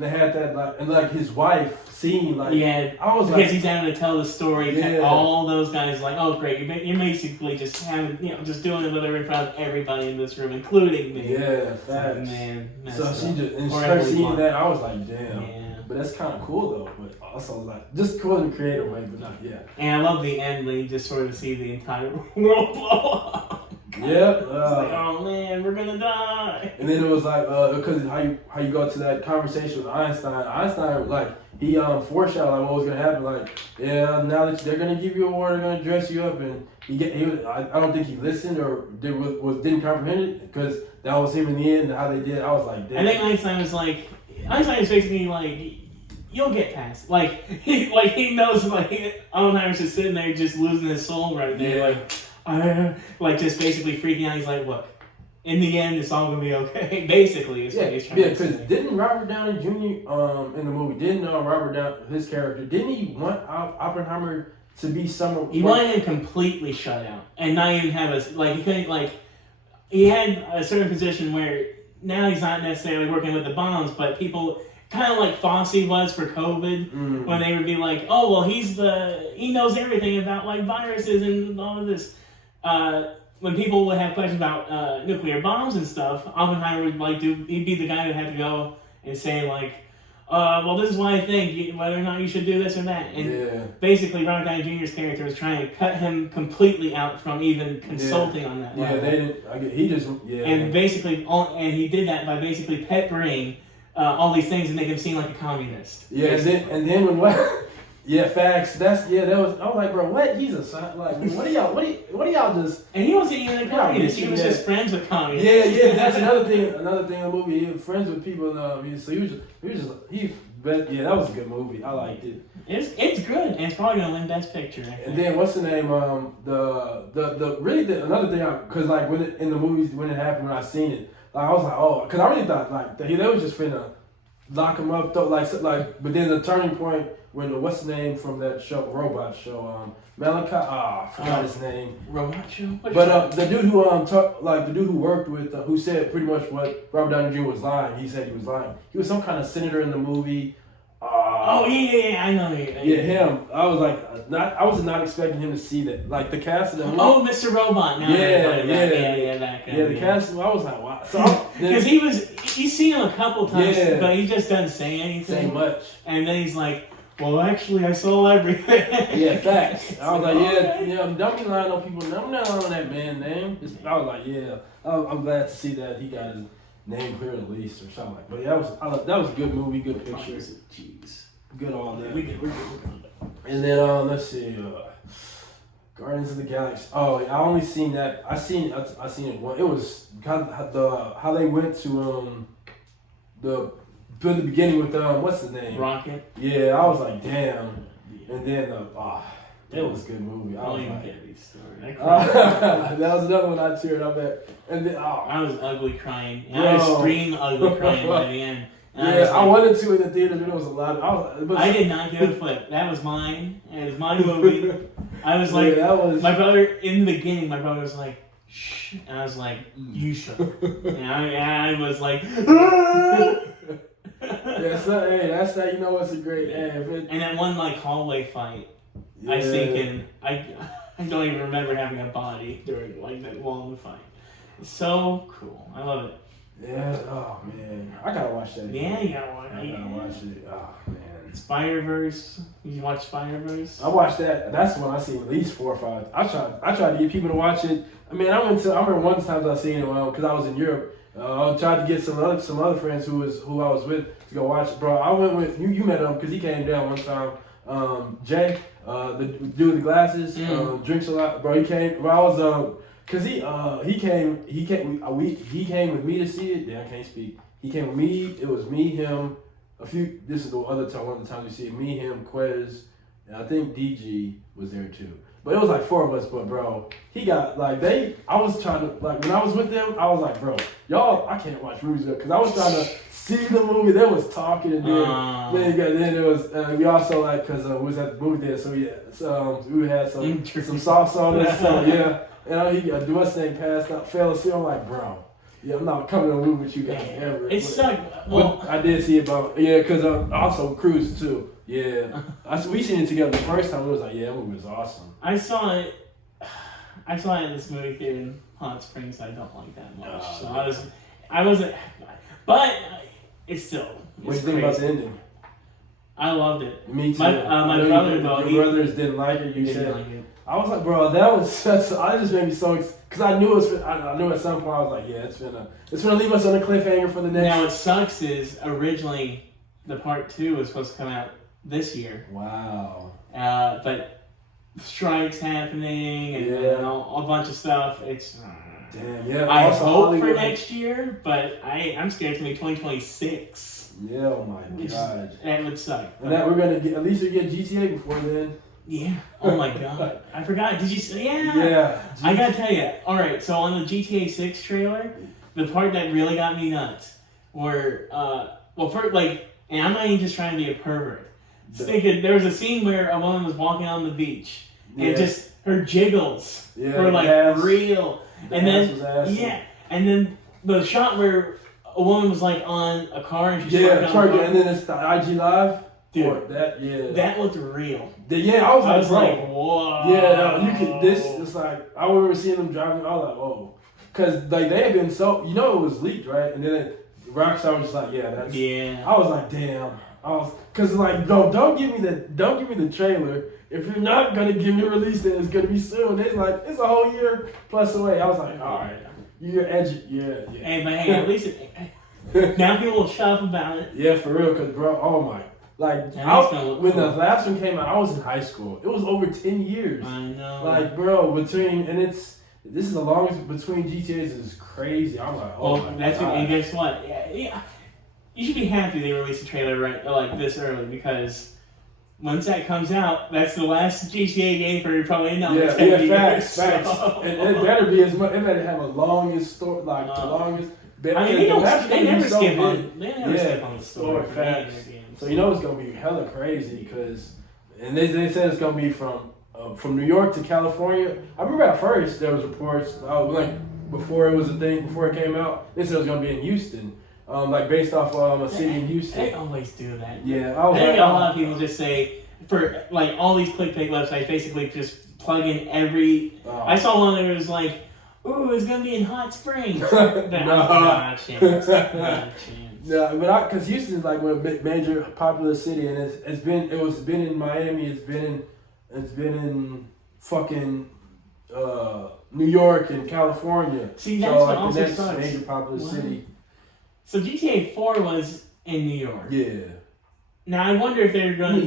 they had that like, and like his wife scene, like, yeah, I was because like, he's having to tell the story. Yeah. All those guys like, oh great, you're basically just having, just doing it with in front of everybody in this room, including me. yeah, facts. Man, So she just, and Or her Emily's seeing mom. that, I was like, damn. Yeah. But that's kind of cool though. But also like, just cool in a creative way, but not, yeah. And I love the end when you just sort of see the entire world blow up. Yep. It's like, oh man, we're gonna die. And then it was like, because how you go to that conversation with Einstein. Einstein, like, he foreshadowed like what was gonna happen. Like, yeah, now that they're gonna give you a award, they're gonna dress you up, and I don't think he listened or didn't comprehend it, because that was him in the end. How they did, I was like, damn. I think Einstein was basically like, you'll get past. Like he knows like Oppenheimer's just sitting there just losing his soul right there. Yeah. Like just basically freaking out. He's like, look, in the end, it's all gonna be okay. Basically, is what he's trying to say. Because didn't Robert Downey Jr. In the movie, didn't Robert Downey, his character, didn't he want Oppenheimer to be someone? He wanted him completely shut out and not even have he couldn't he had a certain position where now he's not necessarily working with the bombs, but people kind of like Fosse was for COVID, when they would be like, oh well, he knows everything about like viruses and all of this. When people would have questions about nuclear bombs and stuff, Oppenheimer would he'd be the guy who had to go and say like, well, this is what I think, whether or not you should do this or that. And basically, Robert Downey Jr.'s character was trying to cut him completely out from even consulting on that level. Yeah, they didn't. He just And basically, and he did that by basically peppering all these things and make him seem like a communist. Yeah, and then when what? Yeah, facts. That was. I was like, bro, what? He's a son. Like, what are y'all just? And he wasn't even a communist. He was just friends with communists. Yeah. That's another thing. Another thing in the movie. He was friends with people. So But yeah, that was a good movie. I liked it. It's good. And it's probably gonna win Best Picture. And then what's the name? Another thing, because like in the movies when it happened, when I seen it, like I was like, oh, because I really thought like they was just finna lock him up, but then the turning point when what's the name from that show, robot show, Malachi, I forgot his name. Robot show. But the dude who the dude who worked with, who said pretty much what Robert Downey Jr. was lying. He said he was lying. He was some kind of senator in the movie. Yeah, I know. Yeah, him. I was like, I was not expecting him to see that. Like the cast of the movie. Oh, Mr. Robot. Now that guy. Yeah, the cast. I was like, wow. So because you seen him a couple times, but he just doesn't say anything. Say much. And then he's like, well, actually, I saw everything. Yeah, facts. I was like, don't be lying on people. I'm not lying on that man's name. I was like, yeah. I'm glad to see that he got his name clear at least or something like. But yeah, that was a good movie, good picture. Jeez, good all that. We're good. And then let's see, Guardians of the Galaxy. Oh, I only seen that. I seen it one. It was kind of how they went to the beginning with what's the name? Rocket. Yeah, I was like, damn. And then it was a good movie. I don't was even like, get these stories. that was another one I teared up at. And then I was ugly crying. And I was screaming ugly crying by the end. And I wanted to in the theater, but there was a lot. I did not give a flip. That was mine. It was my movie. I was like, my brother in the beginning. My brother was like, shh, and I was like, you shut up. And I was like, that's how you know it's a great. And that one hallway fight. I think I don't even remember having a body during that long fight. It's so cool. I love it. Yeah. Oh man, I gotta watch that. Yeah, you gotta watch it. I gotta watch it. Oh man. Spider-Verse. You watch Spider-Verse? I watched that. That's one I seen at least 4 or 5. I tried to get people to watch it. I mean, I remember one time I seen it because I was in Europe. I tried to get some other friends who I was with to go watch it. Bro, I went with you met him because he came down one time. Jay, the dude with the glasses, drinks a lot. Bro, he came. Bro, I was cause he came with me to see it. Yeah, I can't speak. He came with me. It was me, him. This is one of the times we see it. Me, him, Quez, and I think DG was there too. But it was like 4 of us. But bro, he got I was trying to when I was with them, I was like, bro, y'all, I can't watch movies because I was trying to see the movie. They was talking and then it was we also because we was at the movie theater, so we had some sauce on us. So yeah, and he what's name passed out, fell asleep. I'm like, bro. Yeah, I'm not coming to room with you guys ever. It sucked. Well, I did see about because also Cruise too. Yeah, we seen it together the first time. It was like, yeah, that movie was awesome. I saw it in this movie theater in Hot Springs. I don't like that much. So I wasn't, but it's still. What do you think about the ending? I loved it. Me too. My brother though. Your brothers didn't like it. You said. Like it. I was like, bro, that was I just made me so because I knew I knew at some point I was like, yeah, it's gonna leave us on a cliffhanger for the next. Now what sucks is originally the part 2 was supposed to come out this year. Wow. But strikes happening and a bunch of stuff. It's. Damn. Yeah. I also, hope Hollywood, for next year, but I'm scared to be 2026. Yeah. Oh my god. That would suck. And that we're gonna get at least we get GTA before then. Yeah. Oh my god. I forgot. Did you say? Yeah. Yeah. I gotta tell you. All right. So on the GTA 6 trailer, the part that really got me nuts were and I'm not even just trying to be a pervert. Thinking there was a scene where a woman was walking on the beach and just her jiggles were like real, and then and then the shot where a woman was like on a car and she's twerking, and then it's the IG live. Dude, that looked real. I was like, whoa. Yeah, you could. It's like I remember seeing them driving. I was like, whoa, because like they had been so it was leaked, right? And then Rockstar was just like, that's. Yeah. I was like, damn. Cause like, don't give me the trailer. If you're not gonna give me a release date, it's gonna be soon. It's like it's a whole year plus away. I was like, all right, you're edgy, yeah. Hey, but at least now people will shut up about it. Yeah, for real, cause bro, oh my. Like, when the last one came out, I was in high school. It was over 10 years. I know. Like, bro, this is the longest between GTAs is crazy. I'm like, and guess what? Yeah. You should be happy they released a trailer like this early because once that comes out, that's the last GTA game for probably another 10 years. Facts. So. And it better be as much. It better have a longest story, like the longest. They never skip on the story. Facts. So you know it's gonna be hella crazy because, and they said it's gonna be from New York to California. I remember at first there was reports before it was a thing, before it came out, they said it was gonna be in Houston, based off a city in Houston. They always do that. Yeah, I think a lot of people just say for like all these clickbait websites basically just plug in every. I saw one that was like, "Ooh, it's gonna be in Hot Springs." Not a chance. Yeah, but because Houston is like a major popular city, and it's been in Miami, it's been in fucking New York and California. See, that's what also the next sucks. Major popular city. So GTA 4 was in New York. Yeah. Now I wonder if they're gonna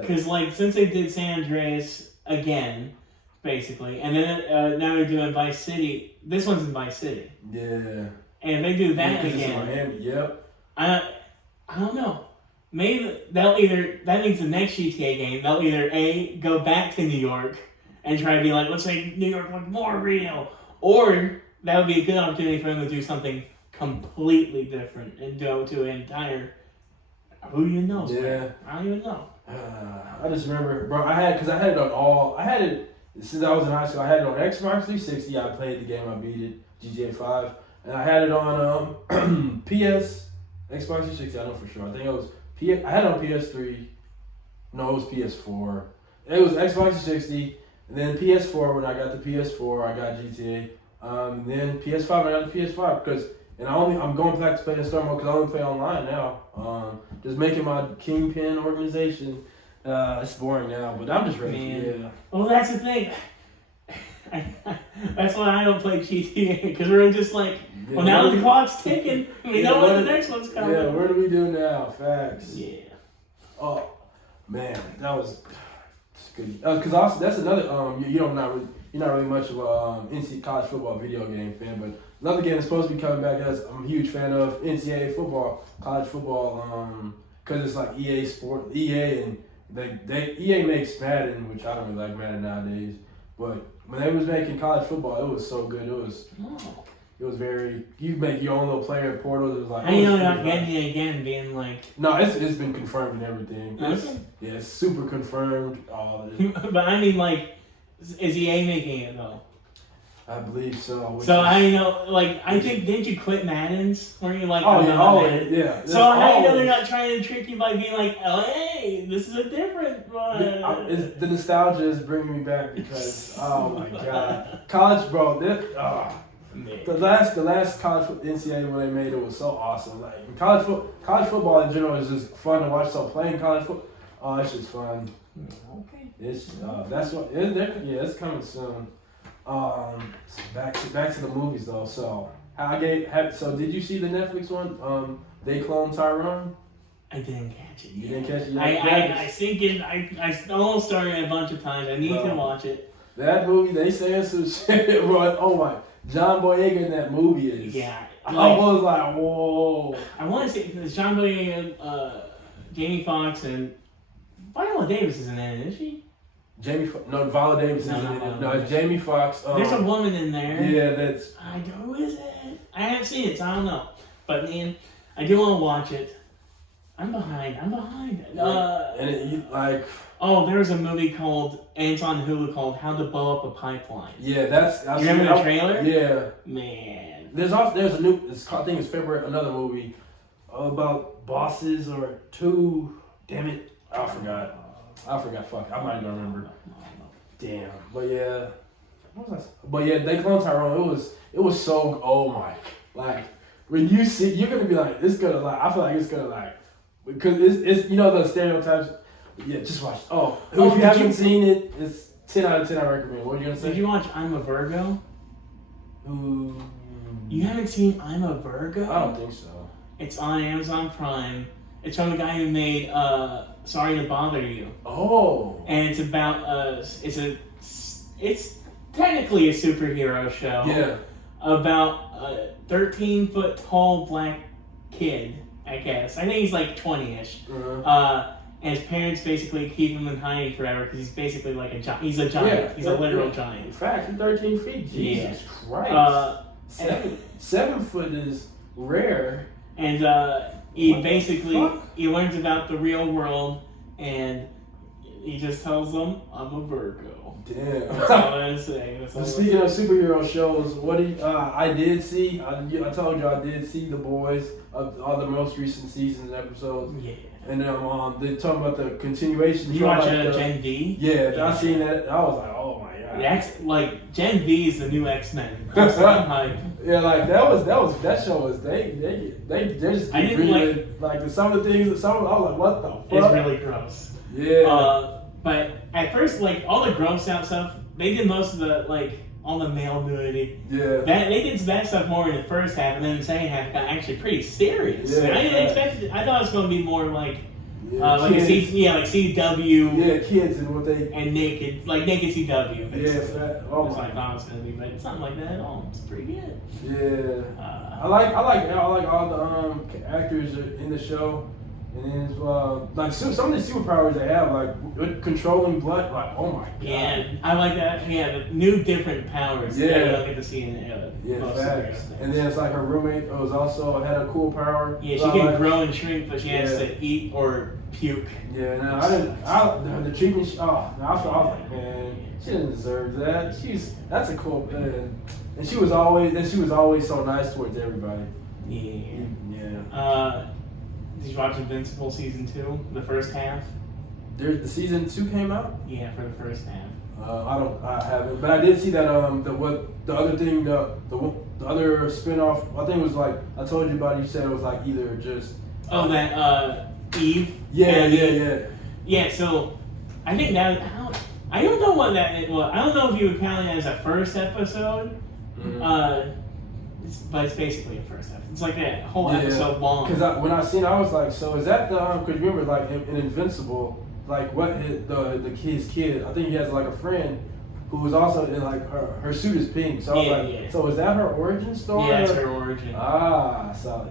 because since they did San Andreas again, basically, and then now they're doing Vice City. This one's in Vice City. Yeah. And if they do that again, it's in Miami. Yep. I don't know. Maybe that means the next GTA game, they'll either go back to New York and try to be like, let's make New York look more real, or that would be a good opportunity for them to do something completely different and go to an entire. Who even knows? Yeah. I don't even know. I just remember, bro. I had it since I was in high school. I had it on Xbox 360. I played the game. I beat it, GTA 5, and I had it on PS. Xbox 360, I know for sure. I think it was I had it on PS3. No, it was PS4. It was Xbox 360, and then PS4. When I got the PS4, I got GTA. Then PS5, I got the PS5 I'm going back to play in story mode because I only play online now. Just making my Kingpin organization. It's boring now, but I'm just ready. Yeah. Well, that's the thing. That's why I don't play GTA because we're just like, now that the clock's ticking, we know when the next one's coming. Yeah, what do we do now? Facts. Yeah. Oh man, that was good. Because also that's another you're not really much of a NCAA college football video game fan, but another game that's supposed to be coming back that I'm a huge fan of NCAA football, college football, because it's like EA and EA makes Madden, which I don't really like Madden nowadays, but when they was making college football, it was so good. It was very. You make your own little player portal. It was like. How you know not getting it again? Being like. No, it's been confirmed and everything. Okay. It's super confirmed. All of it. But I mean, is EA making it though? I believe so. So I know, like, I think didn't you quit Madden's? Were you like, Oh yeah, Madden? yeah. So how do you know they're not trying to trick you by being like, oh hey, this is a different one? The nostalgia is bringing me back because oh my god, college, bro. The last college NCAA when they made it was so awesome. Like college football in general is just fun to watch. So playing college football, oh, it's just fun. Okay. It's that's what it's coming soon. Back to the movies though. So so did you see the Netflix one? They cloned Tyrone. I didn't catch it. You didn't catch it. I think it. I almost started it a bunch of times. I need to watch it. That movie, they saying some shit, bro. Oh my, John Boyega in that movie is. Yeah. I was like, whoa. I want to say because John Boyega, Jamie Foxx, and Viola Davis isn't in it, is she? Viola Davis isn't in it. No, it's Jamie Foxx. There's a woman in there. Yeah, that's. Who is it? I haven't seen it, so I don't know. But man, I do want to watch it. I'm behind. Oh, there's a movie and it's on Hulu called How to Blow Up a Pipeline. Yeah, that's. You remember the trailer? Yeah. Man. There's a new. I think it's February. Another movie about bosses or two. Damn it! I forgot. Fuck. I'm not gonna remember. Damn. But yeah. What was I? But yeah, they cloned Tyrone. It was so. Oh my. Like when you see, you're gonna be like, it's gonna like. I feel like it's gonna like. Because it's the stereotypes. Yeah, just watch. If you haven't seen it, it's 10 out of 10. I recommend. What were you gonna say? Did you watch I'm a Virgo? Ooh. You haven't seen I'm a Virgo? I don't think so. It's on Amazon Prime. It's from the guy who made Sorry to Bother You. Oh. And it's about it's technically a superhero show. Yeah. About a 13-foot tall black kid. I guess. I think he's like 20-ish. Uh-huh. And his parents basically keep him in hiding forever because he's basically like a giant. He's a giant. Yeah, he's a literal giant. In fact, he's 13 feet. Jesus Christ. 7 foot is rare. And he learns about the real world and he just tells them, I'm a Virgo. Damn. That's all I'm saying. Speaking of superhero shows, what do you, I did see, I told you I did see The Boys, all the most recent seasons and episodes. Yeah. And they talking about the continuation. You watch Gen V? Yeah, I seen that. I was like, oh my god. Gen V is the new X-Men. Yeah, like that show was they just really like some of the things. I was like, what the fuck? It's really gross. Yeah. But at first, like all the gross out stuff, they did most of the all the male nudity. Yeah. They did that stuff more in the first half, and then the second half got actually pretty serious. Yeah, I didn't expect it. I thought it was going to be more like kids. like CW. Yeah, kids and what they and naked CW. Basically. Yeah, that's what I thought it was going to be, but it's not like that at all. It's pretty good. Yeah. I like all the actors in the show. And then like some of the superpowers they have, like controlling blood, like oh my god. Yeah, I like that. Yeah, the new different powers. Yeah, that you don't get to see in most facts. And then it's like her roommate had a cool power. Yeah, she can grow and shrink, but she has to eat or puke. Yeah, no, the treatment. I was like, man, she didn't deserve that. That's a cool man. And she was always so nice towards everybody. Yeah. Did you watch Invincible season 2, the first half? The season 2 came out? Yeah, for the first half. I haven't, but I did see that the other thing, the other spinoff. I think it was like I told you about. You said it was like either just that Eve. Yeah. So I think that I don't know what that. Well, I don't know if you would count it as a first episode. Mm-hmm. But it's basically a first episode. It's like that whole episode long. Because when I seen it, I was like, so is that the? Because remember, like in Invincible, like what his kid? I think he has like a friend who was also in like her suit is pink. So I was like, so is that her origin story? Yeah, it's her origin. So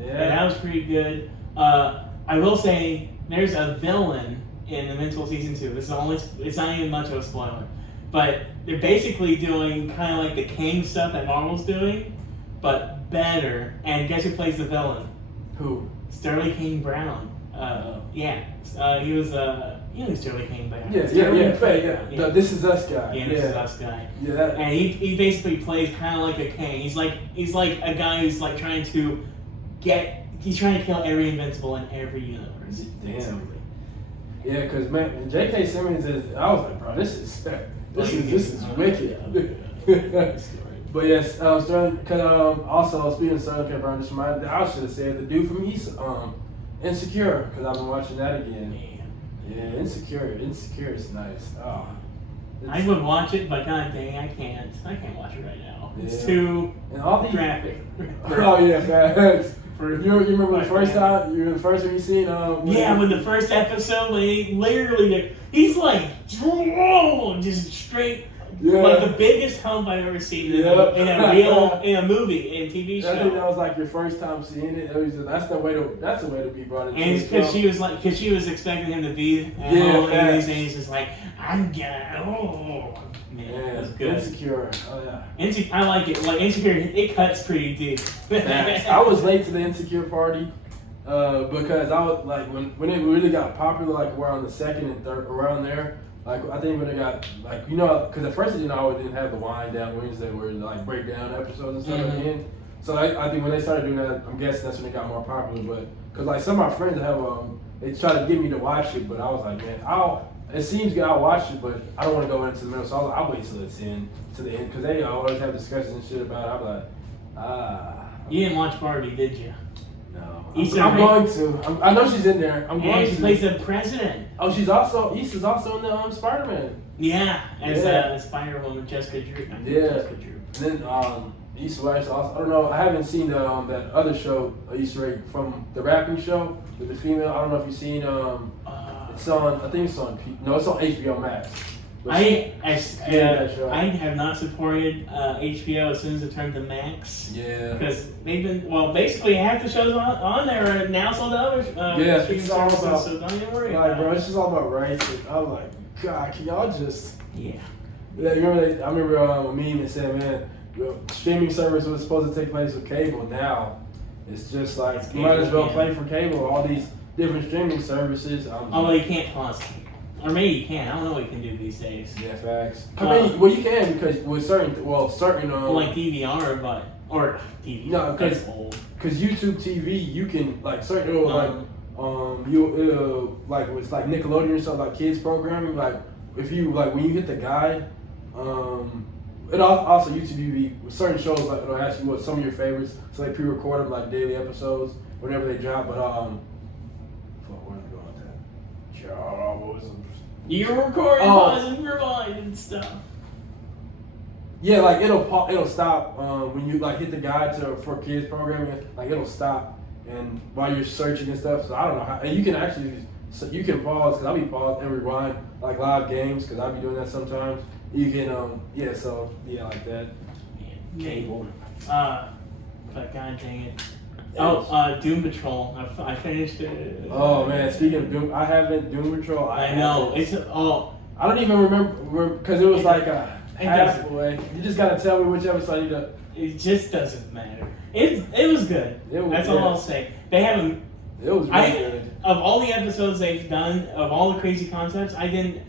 and that was pretty good. I will say there's a villain in Invincible season 2. It's not even much of a spoiler, but they're basically doing kind of like the King stuff that Marvel's doing, but better. And guess who plays the villain? Who? Sterling King Brown. He was Joey King back. The This Is Us guy. Yeah, This Is Us guy. Yeah. And he basically plays kind of like a Kang. He's like a guy who's like trying to kill every Invincible in every universe. Damn. Yeah, because man, J.K. Simmons I was like, bro, this is wicked. But yes, because also speaking of Southern Cat Brown, just reminded that I should have said the dude from Insecure, because I've been watching that again. Yeah, Insecure is nice. Oh, I would watch it, but god dang, I can't watch it right now. It's too graphic. Oh yeah, facts. You remember the first time? You the first one you seen? When the first episode, when he literally, he's like, just straight. Yeah. Like the biggest hump I've ever seen in a movie, in a TV show. I think that was like your first time seeing it. That's the way to be brought into. And because she was expecting him to be at home, and he's just like, I'm gonna. Man, it was good. Insecure. Oh yeah. I like it. Like Insecure, it cuts pretty deep. I was late to the Insecure party. Because I was like when it really got popular, like around the second and third, around there. Like I think when it got because at first it didn't have the wind down Wednesday where like break down episodes and stuff at the end. So I think when they started doing that, I'm guessing that's when it got more popular. But because like some of my friends have they tried to get me to watch it, but I was like, man, it seems good. I'll watch it, but I don't want to go into the middle. So I'll wait till it's in to the end because they always have discussions and shit about it. I'm like, You didn't watch Barbie, did you? No. I'm going to. I know she's in there. I'm going to. She plays the president. Oh, Issa's also in the Spider-Man. Yeah, as the Spider-Woman, Jessica Drew. Jessica Drew. And then Issa Rae also. I don't know. I haven't seen that other show, Issa Rae, from the rapping show with the female. I don't know if you've seen. It's on. I think it's on. It's on HBO Max. I have not supported HBO as soon as it turned to Max. Yeah. Because they've been, basically half the shows on there are now sold to other streaming services, so don't even worry about it. Bro, it's just all about rights. I'm like, God, can y'all just... Yeah. I remember a meme that said, man, streaming service was supposed to take place with cable. Now, it's just like, you might as well play for cable, all these different streaming services. Although you can't pause. Or maybe you can. I don't know what you can do these days. Yeah, facts. You can because with certain like DVR, or TV. No, because YouTube TV, you can like certain with like Nickelodeon or something like kids programming. Like if you when you hit the guide, it also YouTube TV with certain shows like it'll ask you what some of your favorites. So they pre-record them like daily episodes whenever they drop. But where am I going with that? What was it? You're recording, pausing, providing stuff. Yeah, like it'll stop when you like hit the guide for kids programming. Like it'll stop, and while you're searching and stuff. So I don't know how. And you can pause because I'll be paused and rewind like live games because I'll be doing that sometimes. You can like that. Cable. But god dang it. Doom Patrol. I finished it. Oh man, speaking of Doom, I haven't Doom Patrol. I know. I don't even remember because it was like halfway. You just gotta tell me which episode you done. It just doesn't matter. It was good. That's all I'll say. They haven't. It was really good. Of all the episodes they've done, of all the crazy concepts, I don't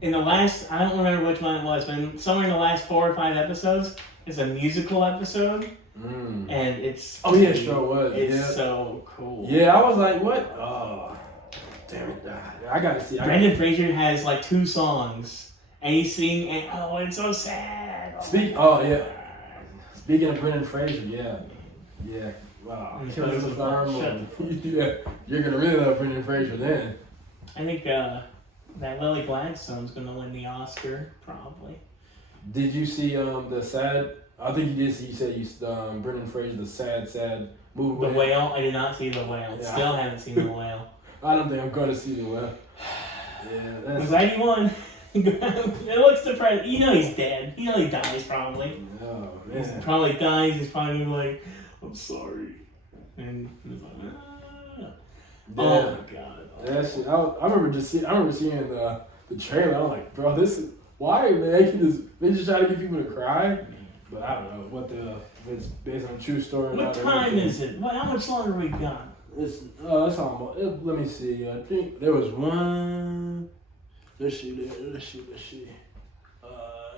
remember which one it was, but somewhere in the last 4 or 5 episodes, it's a musical episode. And it's sure was. It's so cool. Yeah, I was like, what? Oh, damn it! I gotta see. Brendan Fraser has like 2 songs, and he's singing, and it's so sad. Speaking of Brendan Fraser, yeah. Wow. Killing the Thermal. You're gonna really love Brendan Fraser then. I think that Lily Gladstone's gonna win the Oscar probably. Did you see the sad? I think you did see. You said Brendan Fraser, the sad movie. The Whale. I did not see The Whale. Yeah. Still haven't seen The Whale. I don't think I'm going to see The Whale. Yeah, that's. Was 91. It looks depressing. You know he's dead. You know he dies probably. Oh man. He probably dies. He's finally like, I'm sorry, and he's like, ah. Yeah. Oh my god. That shit. I remember seeing the trailer. I'm like, bro, this is why are they making this? They just try to get people to cry. But I don't know if it's based on a true story. What time is it? How much longer we got? It's almost. Let me see. I think there was one. Let's see.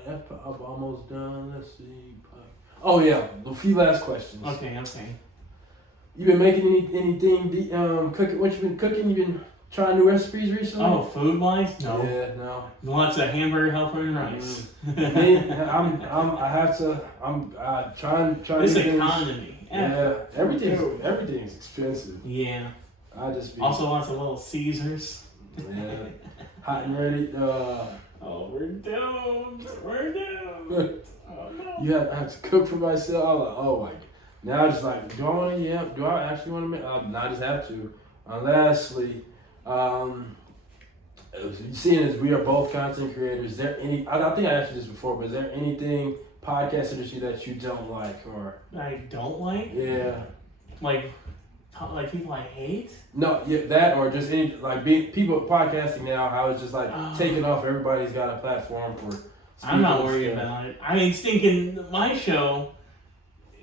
I'm almost done. Let's see. Oh yeah, a few last questions. Okay. You been making anything? Cooking? What you been cooking? You been trying new recipes recently? Oh, food wise? No. Yeah, no. Lots of hamburger helper and rice. Me, I'm trying. This new things. economy. Yeah, everything's expensive. Yeah. I just be, Also lots of little Caesars. Yeah, hot and ready. Oh, we're doomed. We're doomed. Oh no. I have to cook for myself. I'm like, oh my. Now I just like, do I want to? Yeah. Do I actually want to make? No, I just have to. Lastly, seeing as we are both content creators, is there any? I think I asked you this before, but is there anything podcast industry that you don't like or? I don't like. Yeah. Like people I hate. No, yeah, that or just any people podcasting now. How it's just like taking off. Everybody's got a platform for. I'm not worried about it. I mean, stinking my show.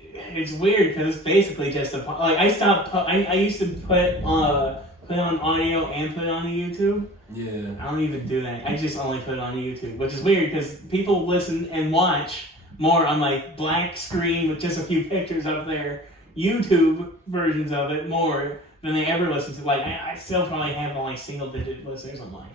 It's weird because it's basically just I stopped. I used to put on audio and put it on the YouTube. Yeah. I don't even do that. I just only put it on YouTube, which is weird because people listen and watch more on like black screen with just a few pictures up there. YouTube versions of it more than they ever listen to. Like I still probably have only single digit listeners on my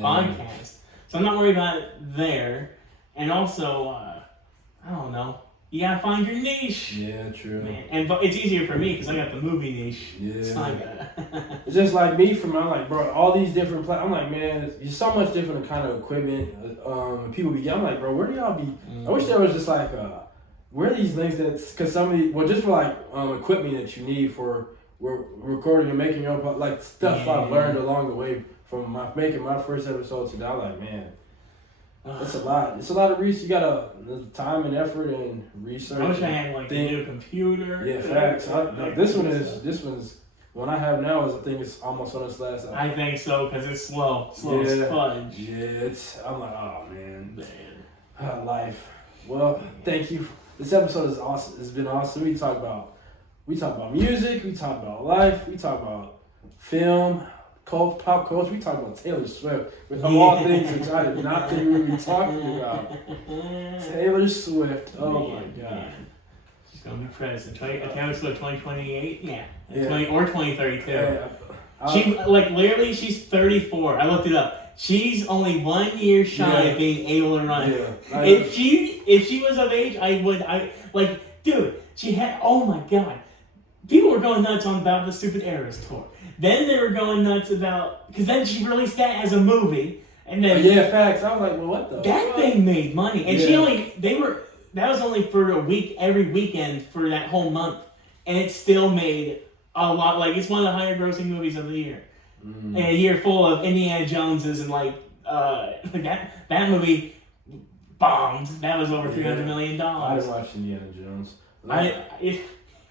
podcast, so I'm not worried about it there. And also, I don't know. You gotta find your niche. Yeah, true. Man. But it's easier for me because I got the movie niche. Yeah. It's not It's just like me I'm like, bro, all these different I'm like, man, it's so much different kind of equipment. People be, I'm like, bro, where do y'all be? I wish there was just like, where are these things because just for like equipment that you need for recording and making your own, like stuff I've learned along the way from making my first episode to now, like, man. It's a lot. It's a lot of research. You gotta time and effort and research. I wish I had like a new computer. Yeah, facts. This one's what I have now is I think it's almost on its last. I think so because it's slow as fudge. Yeah, I'm like, oh man. Life. Well, thank you. This episode is awesome. It's been awesome. We talk about music. We talk about life. We talk about film. Pop culture, we talk about Taylor Swift, of all things which I did not think we would be talking about. Taylor Swift, oh my god. She's going to be president. Taylor Swift 2028? Yeah. 20, or 2032. Yeah. Literally, she's 34. I looked it up. She's only 1 year shy of being able to run. Yeah. If she was of age, dude, she had, oh my god. People were going nuts about the stupid Eras tour. Then they were going nuts about, because then she released that as a movie, and then facts. I was like, well, what the? That thing made money, and that was only for a week, every weekend for that whole month, and it still made a lot. Like it's one of the higher grossing movies of the year, and a year full of Indiana Joneses and that movie bombed. That was over $300 million. I didn't watch Indiana Jones.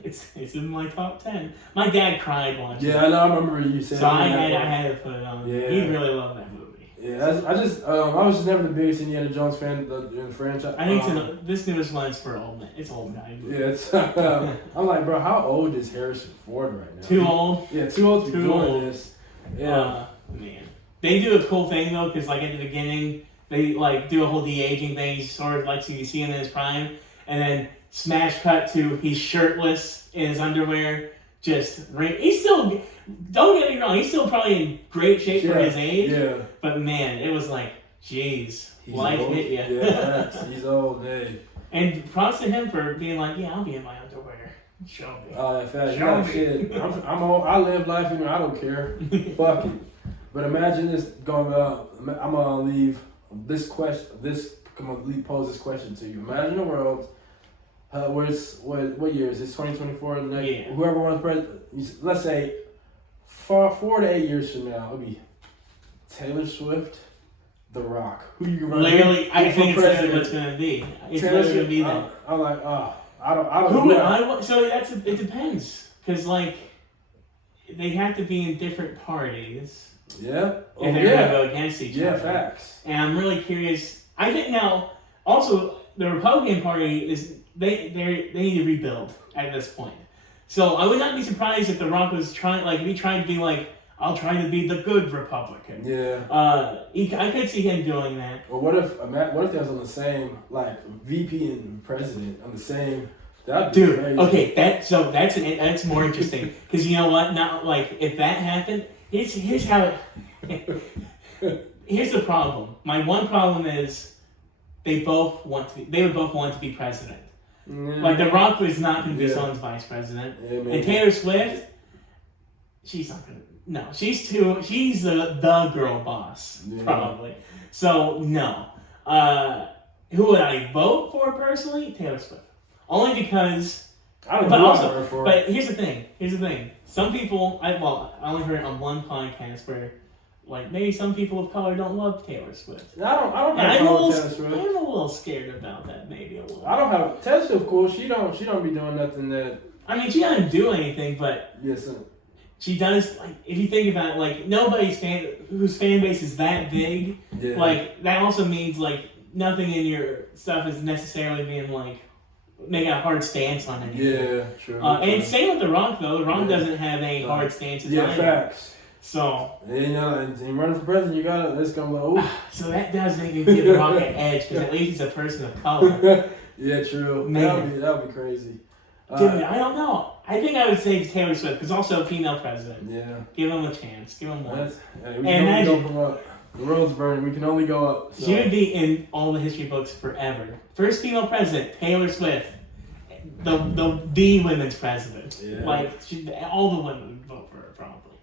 It's in my top 10. My dad cried watching it. Yeah, I know. I remember you saying. So I had to put it on. Yeah. He really loved that movie. Yeah, I was just never the biggest Indiana Jones fan in the franchise. I think this newest one is for old men. It's old guy. Yeah, it's. I'm like, bro, how old is Harrison Ford right now? Too old. Yeah, too old to be doing this. Yeah, man. They do a cool thing though, because like at the beginning, they like do a whole de-aging thing, sort of like so you see him in his prime, and then smash cut to he's shirtless in his underwear. He's still, don't get me wrong, he's still probably in great shape for his age. Yeah. But man, it was like, geez, life old. hit you. Yeah, he's old, hey. And props to him for being like, yeah, I'll be in my underwear. Show me. Oh, in fact, shit. I'm old. I live life, I don't care. Fuck it. But imagine this going up. I'm gonna leave this question. Pose this question to you. Imagine a world. What year is this? 2024. Whoever wants president. Let's say 4 to 8 years from now, it'll be Taylor Swift, The Rock. Who you gonna? Literally, I think it's what's gonna be. It's literally gonna be that. I'm like, I don't know. So it depends, because like they have to be in different parties. Yeah. If they're gonna go against each other. Yeah, facts. And I'm really curious. I think now also the Republican Party is they need to rebuild at this point, So I would not be surprised if The Rock was trying, like, if he tried to be like, I'll try to be the good Republican. Yeah. I could see him doing that. Or what if they was on the same, like, VP and president on the same? That'd be crazy. Okay, that's more interesting because you know what? Now, like, if that happened, here's how it. Here's the problem. My one problem is they would both want to be president. Like, The Rock was not going to be someone's vice president, and Taylor Swift, she's not going to. No, she's the girl boss, probably. So, no. Who would I vote for personally? Taylor Swift. Only because... But here's the thing. Some people... I only heard it on one podcast where, like, maybe some people of color don't love Taylor Swift. I don't have a problem with Taylor Swift. I'm a little scared about that, maybe a little. I don't have... Taylor Swift, cool. She don't be doing nothing that... I mean, she doesn't do anything, but... Yes, she does, like, if you think about it, like, nobody's whose fan base is that big, like, that also means, like, nothing in your stuff is necessarily being, like, making a hard stance on anything. Yeah, true. And same with The Rock, though. The Rock doesn't have any hard stances on anything. Yeah, facts. So. And running for president, you gotta, it's gonna be like, ooh. So that does make you give The Rock an edge, because at least he's a person of color. Yeah, true. That would be crazy. Dude, I don't know. I think I would say Taylor Swift, because also a female president. Yeah. Give him a chance. Give him one. We can only go from up. The world's burning. We can only go up. So. She would be in all the history books forever. First female president, Taylor Swift. The women's president. Yeah. Like, all the women would vote for her, probably.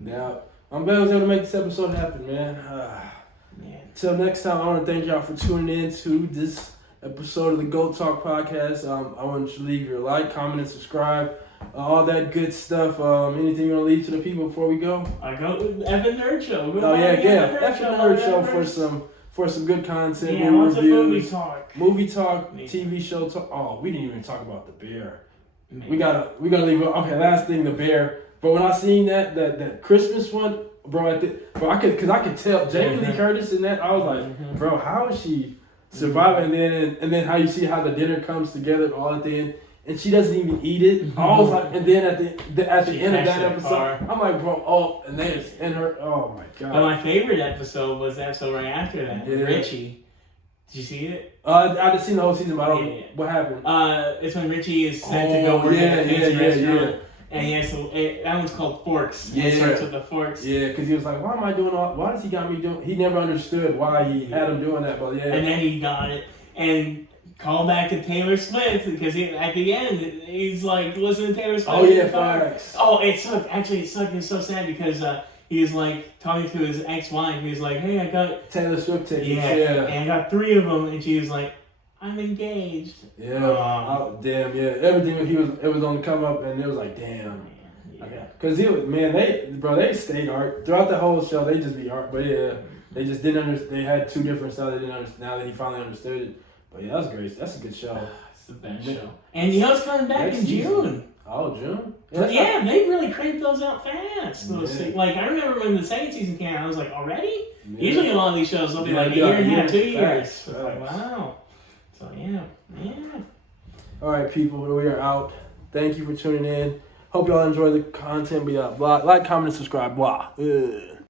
Now, I'm glad I was able to make this episode happen, man. Till next time, I want to thank y'all for tuning in to this episode of the Go Talk podcast. I want you to leave your like, comment, and subscribe. All that good stuff. Anything you want to leave to the people before we go? I go with Effin Nerd Show. Effin Nerd Show for some good content. Yeah, lots of movie talk. Movie talk, TV show talk. Oh, we didn't even talk about the Bear. We gotta leave it. Okay, last thing, the Bear. But when I seen that Christmas one, bro, I could tell Jamie Lee Curtis in that. I was like, bro, how is she surviving? And then how you see how the dinner comes together all at the end, and she doesn't even eat it. I was like, and then at the end of that episode, I'm like, bro, and then it's in her. Oh my god. But my favorite episode was the episode right after that. Yeah. Richie. Did you see it? I didn't see the whole season, but I don't know what happened. It's when Richie is sent to go work at a fancy restaurant. And that one's called Forks. Yeah. It starts with the Forks. Yeah, because he was like, why does he got me doing... He never understood why he had him doing that, but yeah. And then he got it. And call back to Taylor Swift, because at the end, he's like, listen to Taylor Swift. Oh, yeah, facts. Oh, it sucked. Actually, it sucked. It was so sad because he was like talking to his ex-wife. He was like, hey, I got... Taylor Swift tickets, yeah. And I got 3 of them. And she was like, I'm engaged. Yeah. Damn, yeah. Everything, it was on the come up, and it was like, damn. Yeah. Because they stayed art. Throughout the whole show, they just be art. But yeah, they just didn't understand. They had 2 different styles they didn't understand. Now that he finally understood it. But yeah, that's great. That's a good show. It's the best show. And you know it's coming back in June. Oh, June? Yeah, they really cranked those out fast. Like, I remember when the second season came out, I was like, already? Yeah. Usually a lot of these shows, they'll be like a year and a half, 2 years. It's like, wow. So, yeah. All right, people, we are out. Thank you for tuning in. Hope y'all enjoy the content. Like, comment, and subscribe. Blah.